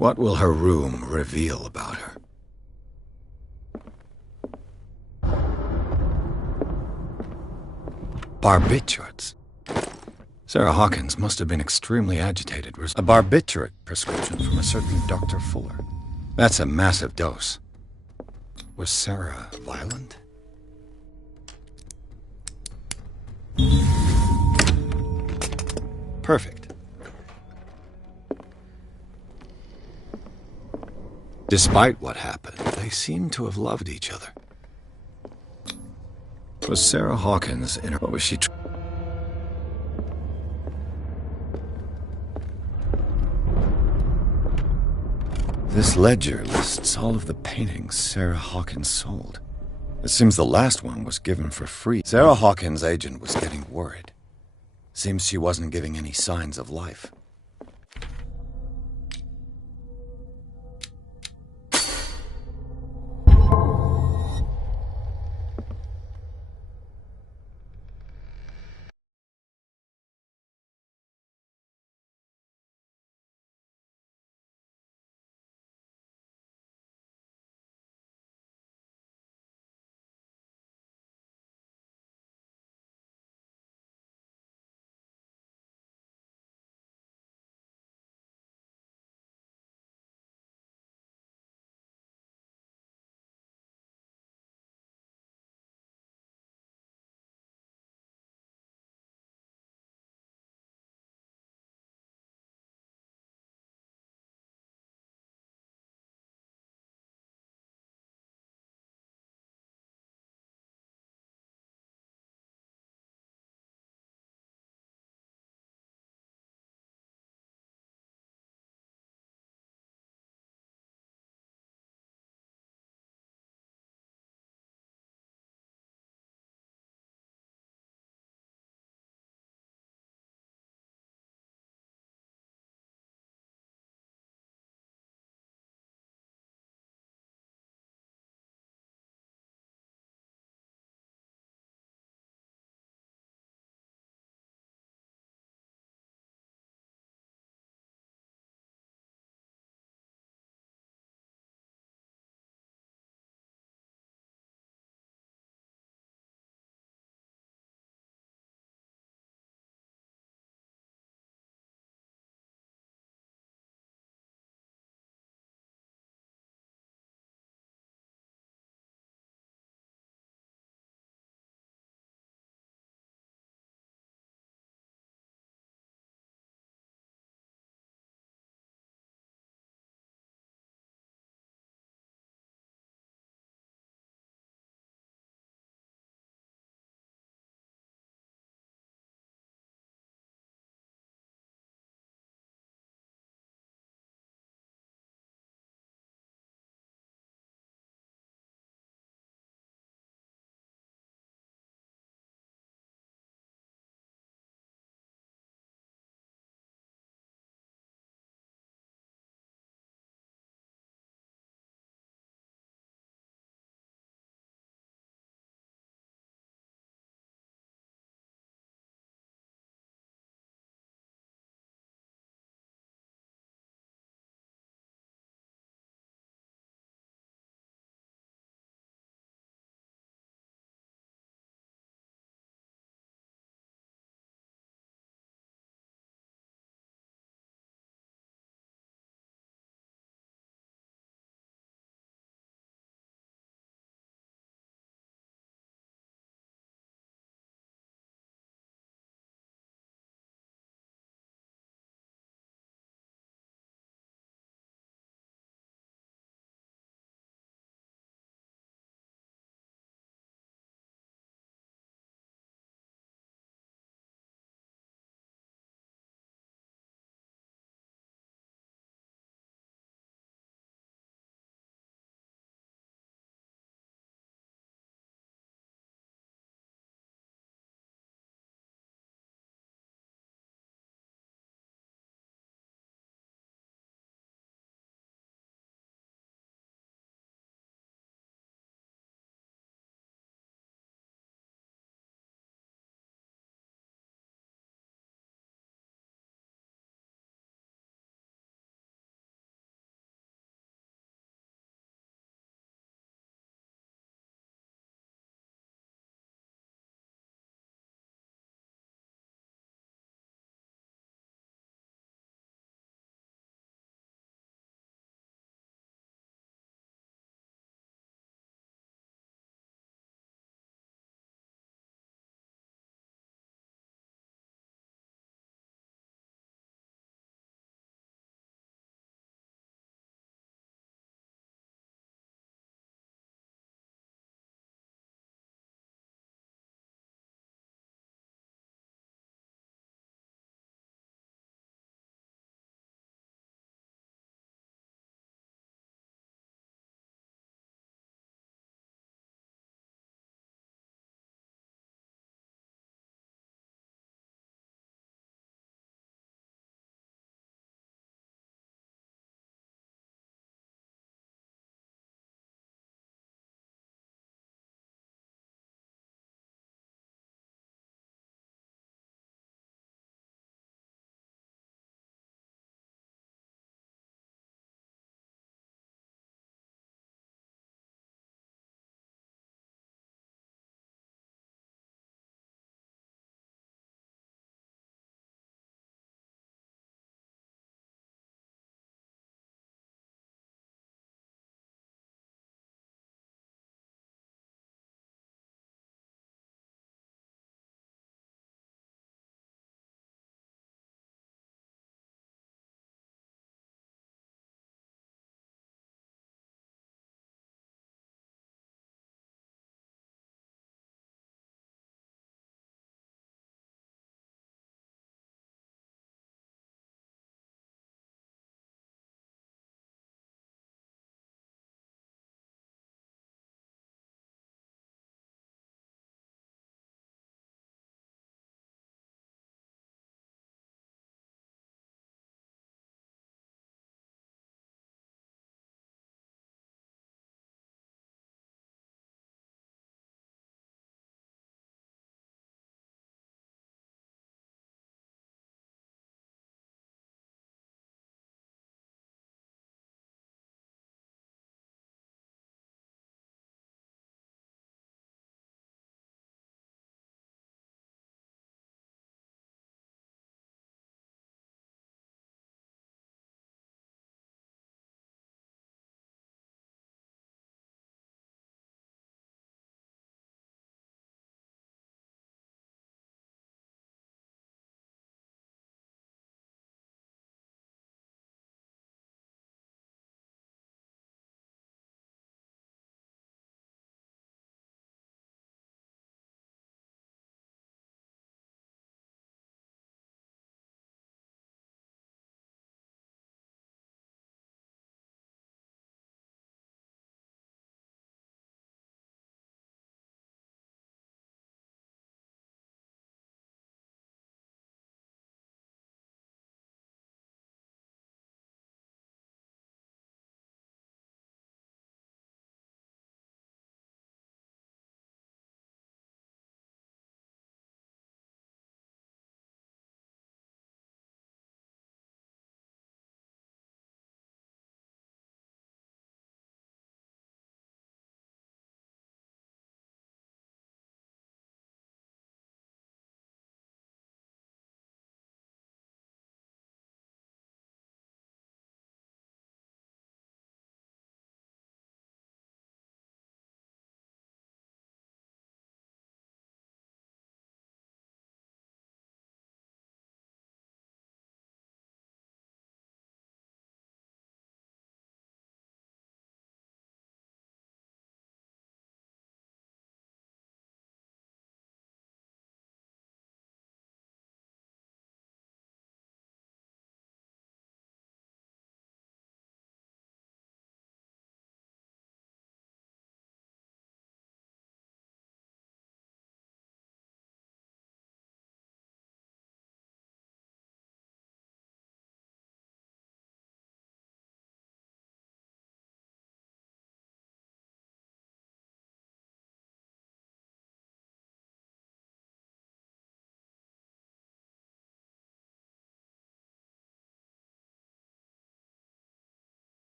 What will her room reveal about her? Barbiturates. Sarah Hawkins must have been extremely agitated. A barbiturate prescription from a certain Dr. Fuller. That's a massive dose. Was Sarah violent? Perfect. Despite what happened, they seem to have loved each other. Was Sarah Hawkins in her... What was she... This ledger lists all of the paintings Sarah Hawkins sold. It seems the last one was given for free. Sarah Hawkins' agent was getting worried. Seems she wasn't giving any signs of life.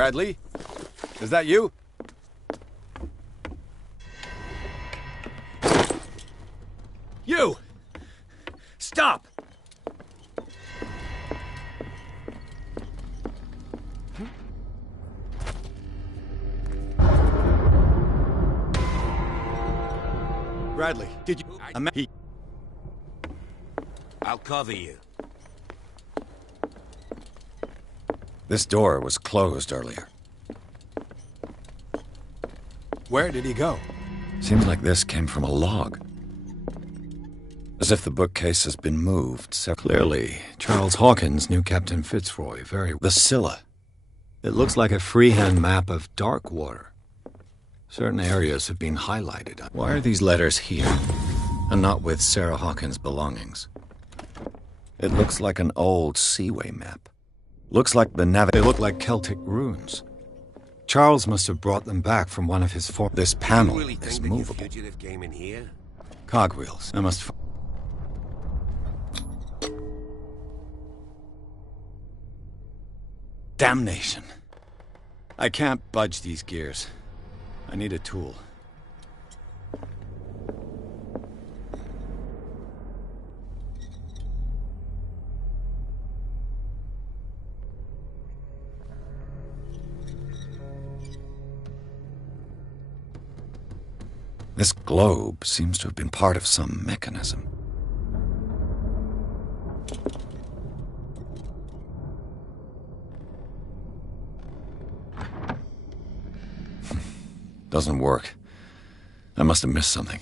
Bradley? Is that you? You! Stop! Bradley, did you... I'll cover you. This door was closed earlier. Where did he go? Seems like this came from a log. As if the bookcase has been moved. So clearly, Charles Hawkins knew Captain Fitzroy very well. The Scylla. It looks like a freehand map of dark water. Certain areas have been highlighted. Why are these letters here, and not with Sarah Hawkins' belongings? It looks like an old seaway map. Looks like they look like Celtic runes. Charles must have brought them back from one of his This panel You really is think that your movable. fugitive came in here? Cogwheels. I must... Damnation. I can't budge these gears. I need a tool. This globe seems to have been part of some mechanism. Doesn't work. I must have missed something.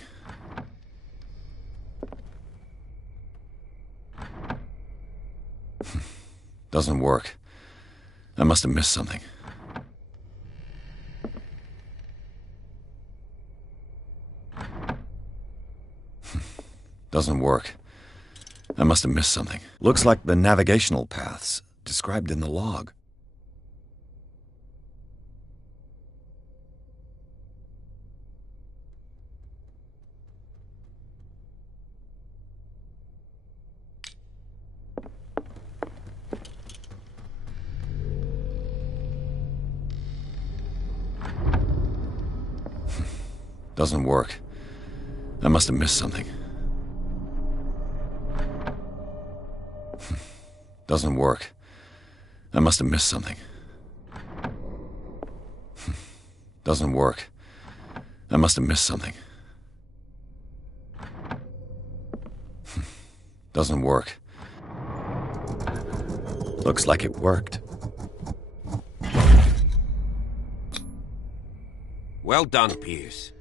Doesn't work. I must have missed something. Doesn't work. I must have missed something. Looks like the navigational paths described in the log. Doesn't work. I must have missed something. Doesn't work. I must have missed something. Doesn't work. I must have missed something. Doesn't work. Looks like it worked. Well done, Pierce.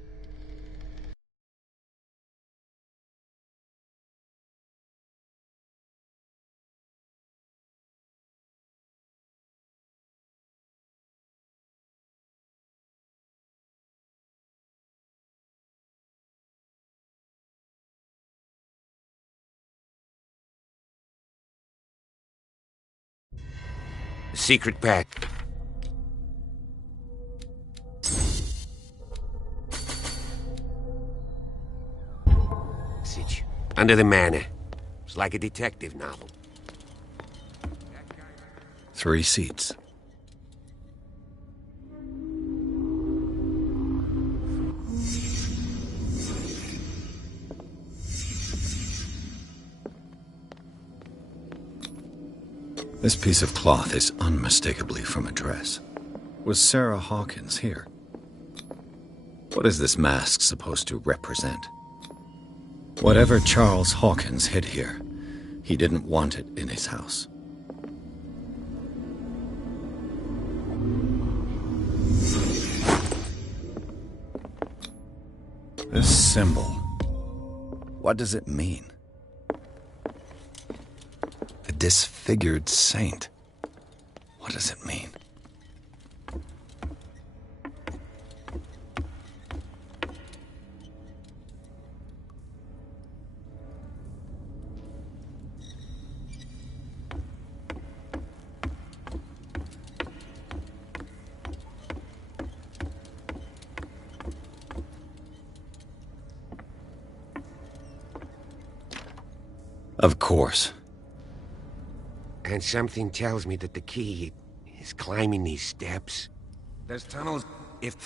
Secret pack. Message. Under the manor. It's like a detective novel. 3 seats. This piece of cloth is unmistakably from a dress. Was Sarah Hawkins here? What is this mask supposed to represent? Whatever Charles Hawkins hid here, he didn't want it in his house. This symbol, what does it mean? A disfigured saint. What does it mean? Of course. And something tells me that the key, is climbing these steps. There's tunnels if...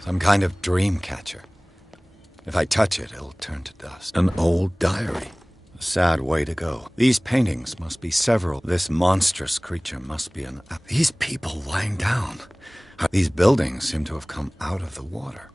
Some kind of dream catcher. If I touch it, it'll turn to dust. An old diary. A sad way to go. These paintings must be several. This monstrous creature must be an... These people lying down. These buildings seem to have come out of the water.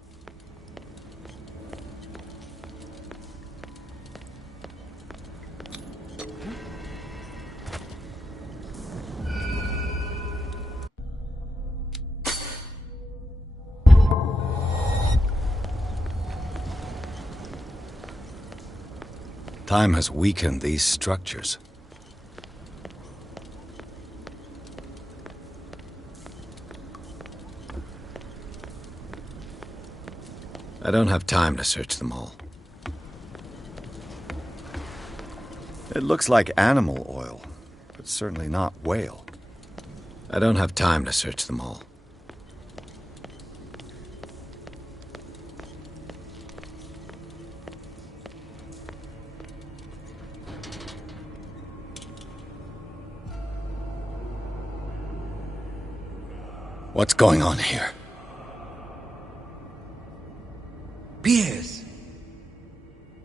Time has weakened these structures. I don't have time to search them all. It looks like animal oil, but certainly not whale. I don't have time to search them all. What's going on here? Piers!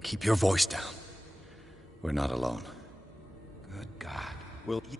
Keep your voice down. We're not alone. Good God. Will you...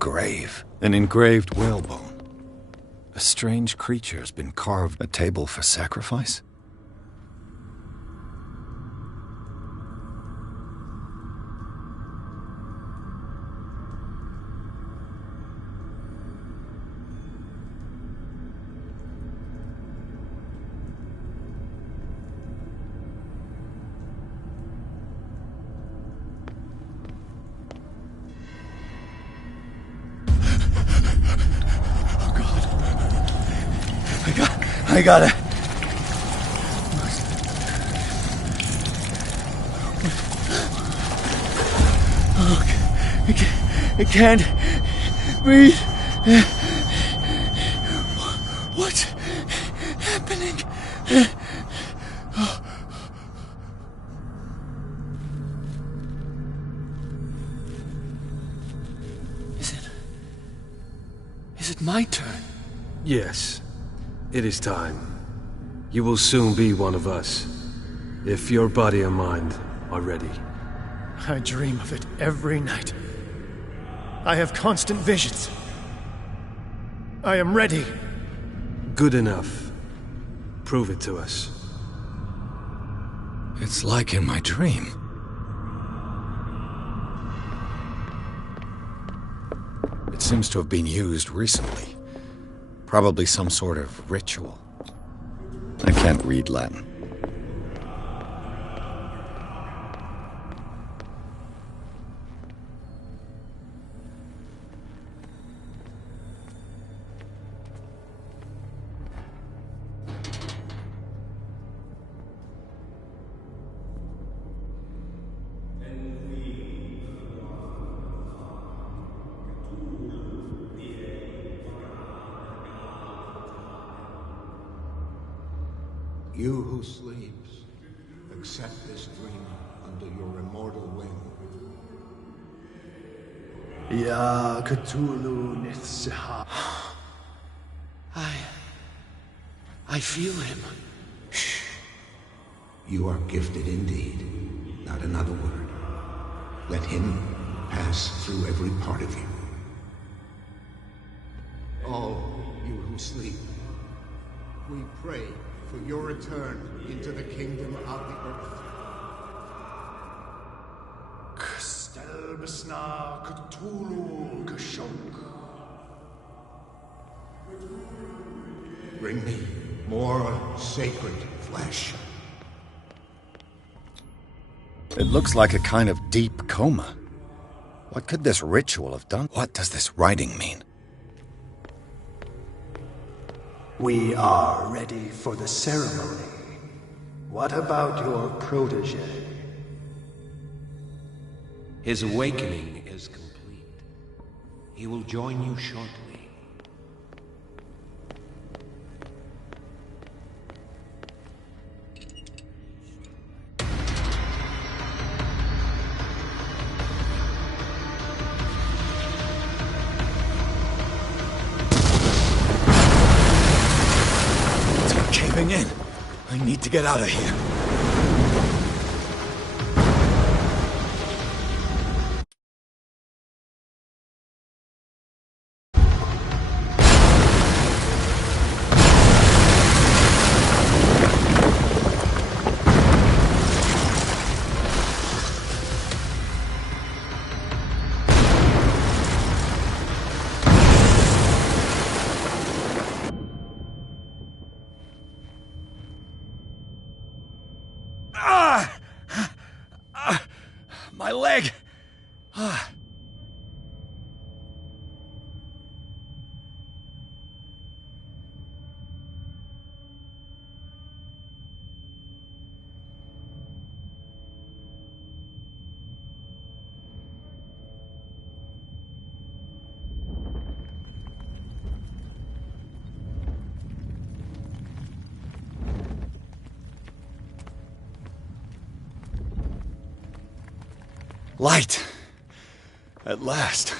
grave. An engraved whalebone. A strange creature has been carved. A table for sacrifice? I got it. Oh, I can't breathe. What's happening? Is it my turn? Yes. It is time. You will soon be one of us, if your body and mind are ready. I dream of it every night. I have constant visions. I am ready. Good enough. Prove it to us. It's like in my dream. It seems to have been used recently. Probably some sort of ritual. I can't read Latin. You who sleeps, accept this dreamer under your immortal wing. Ya Cthulhu Nithsiha. I feel him. Shh. You are gifted indeed. Not another word. Let him pass through every part of you. All you who sleep, we pray for your return into the kingdom of the earth. Stelbsna Cthulhu Kashunk. Bring me more sacred flesh. It looks like a kind of deep coma. What could this ritual have done? What does this writing mean? We are ready for the ceremony. What about your protege? His awakening is complete. He will join you shortly. In. I need to get out of here. My leg! Light! At last.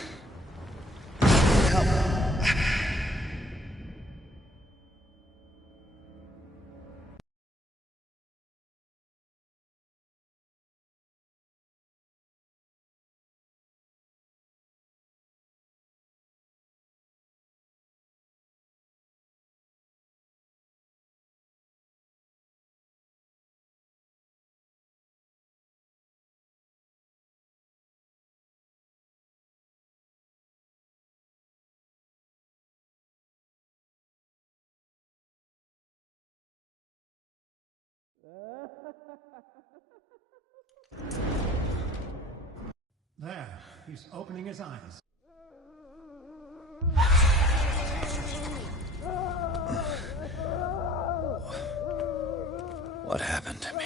There, he's opening his eyes. What happened to me?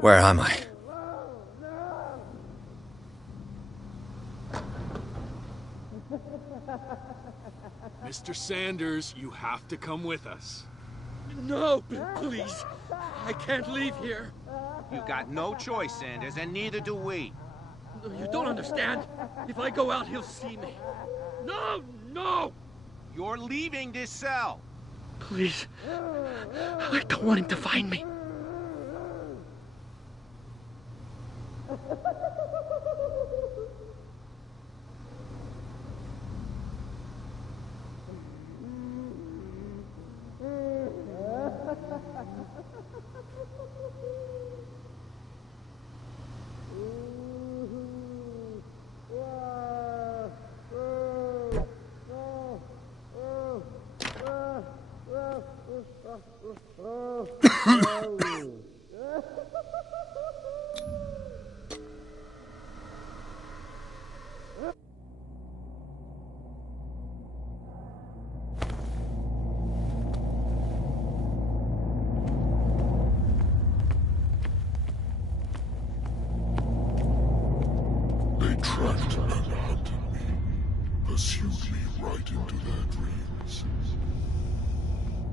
Where am I? Mr. Sanders, you have to come with us. No, please. I can't leave here. You've got no choice, Sanders, and neither do we. No, you don't understand. If I go out, he'll see me. No, no! You're leaving this cell. Please. I don't want him to find me. They tracked and hunted me, pursued me right into their dreams.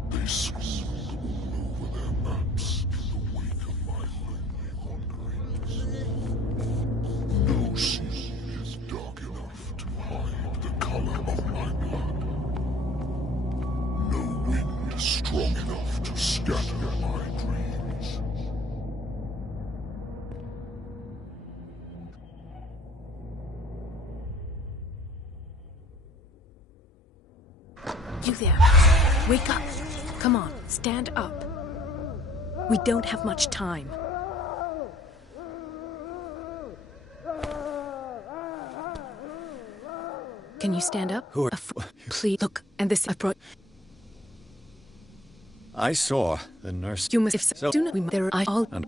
They scrawled all over their maps in the wake of my lonely wanderings. No sea is dark enough to hide the color of my blood. No wind strong enough to scatter my dreams. You there. Wake up. Come on, stand up. We don't have much time. Can you stand up? Who are... Please, look, and this... I saw the nurse... You must... If so, do not... There are all... And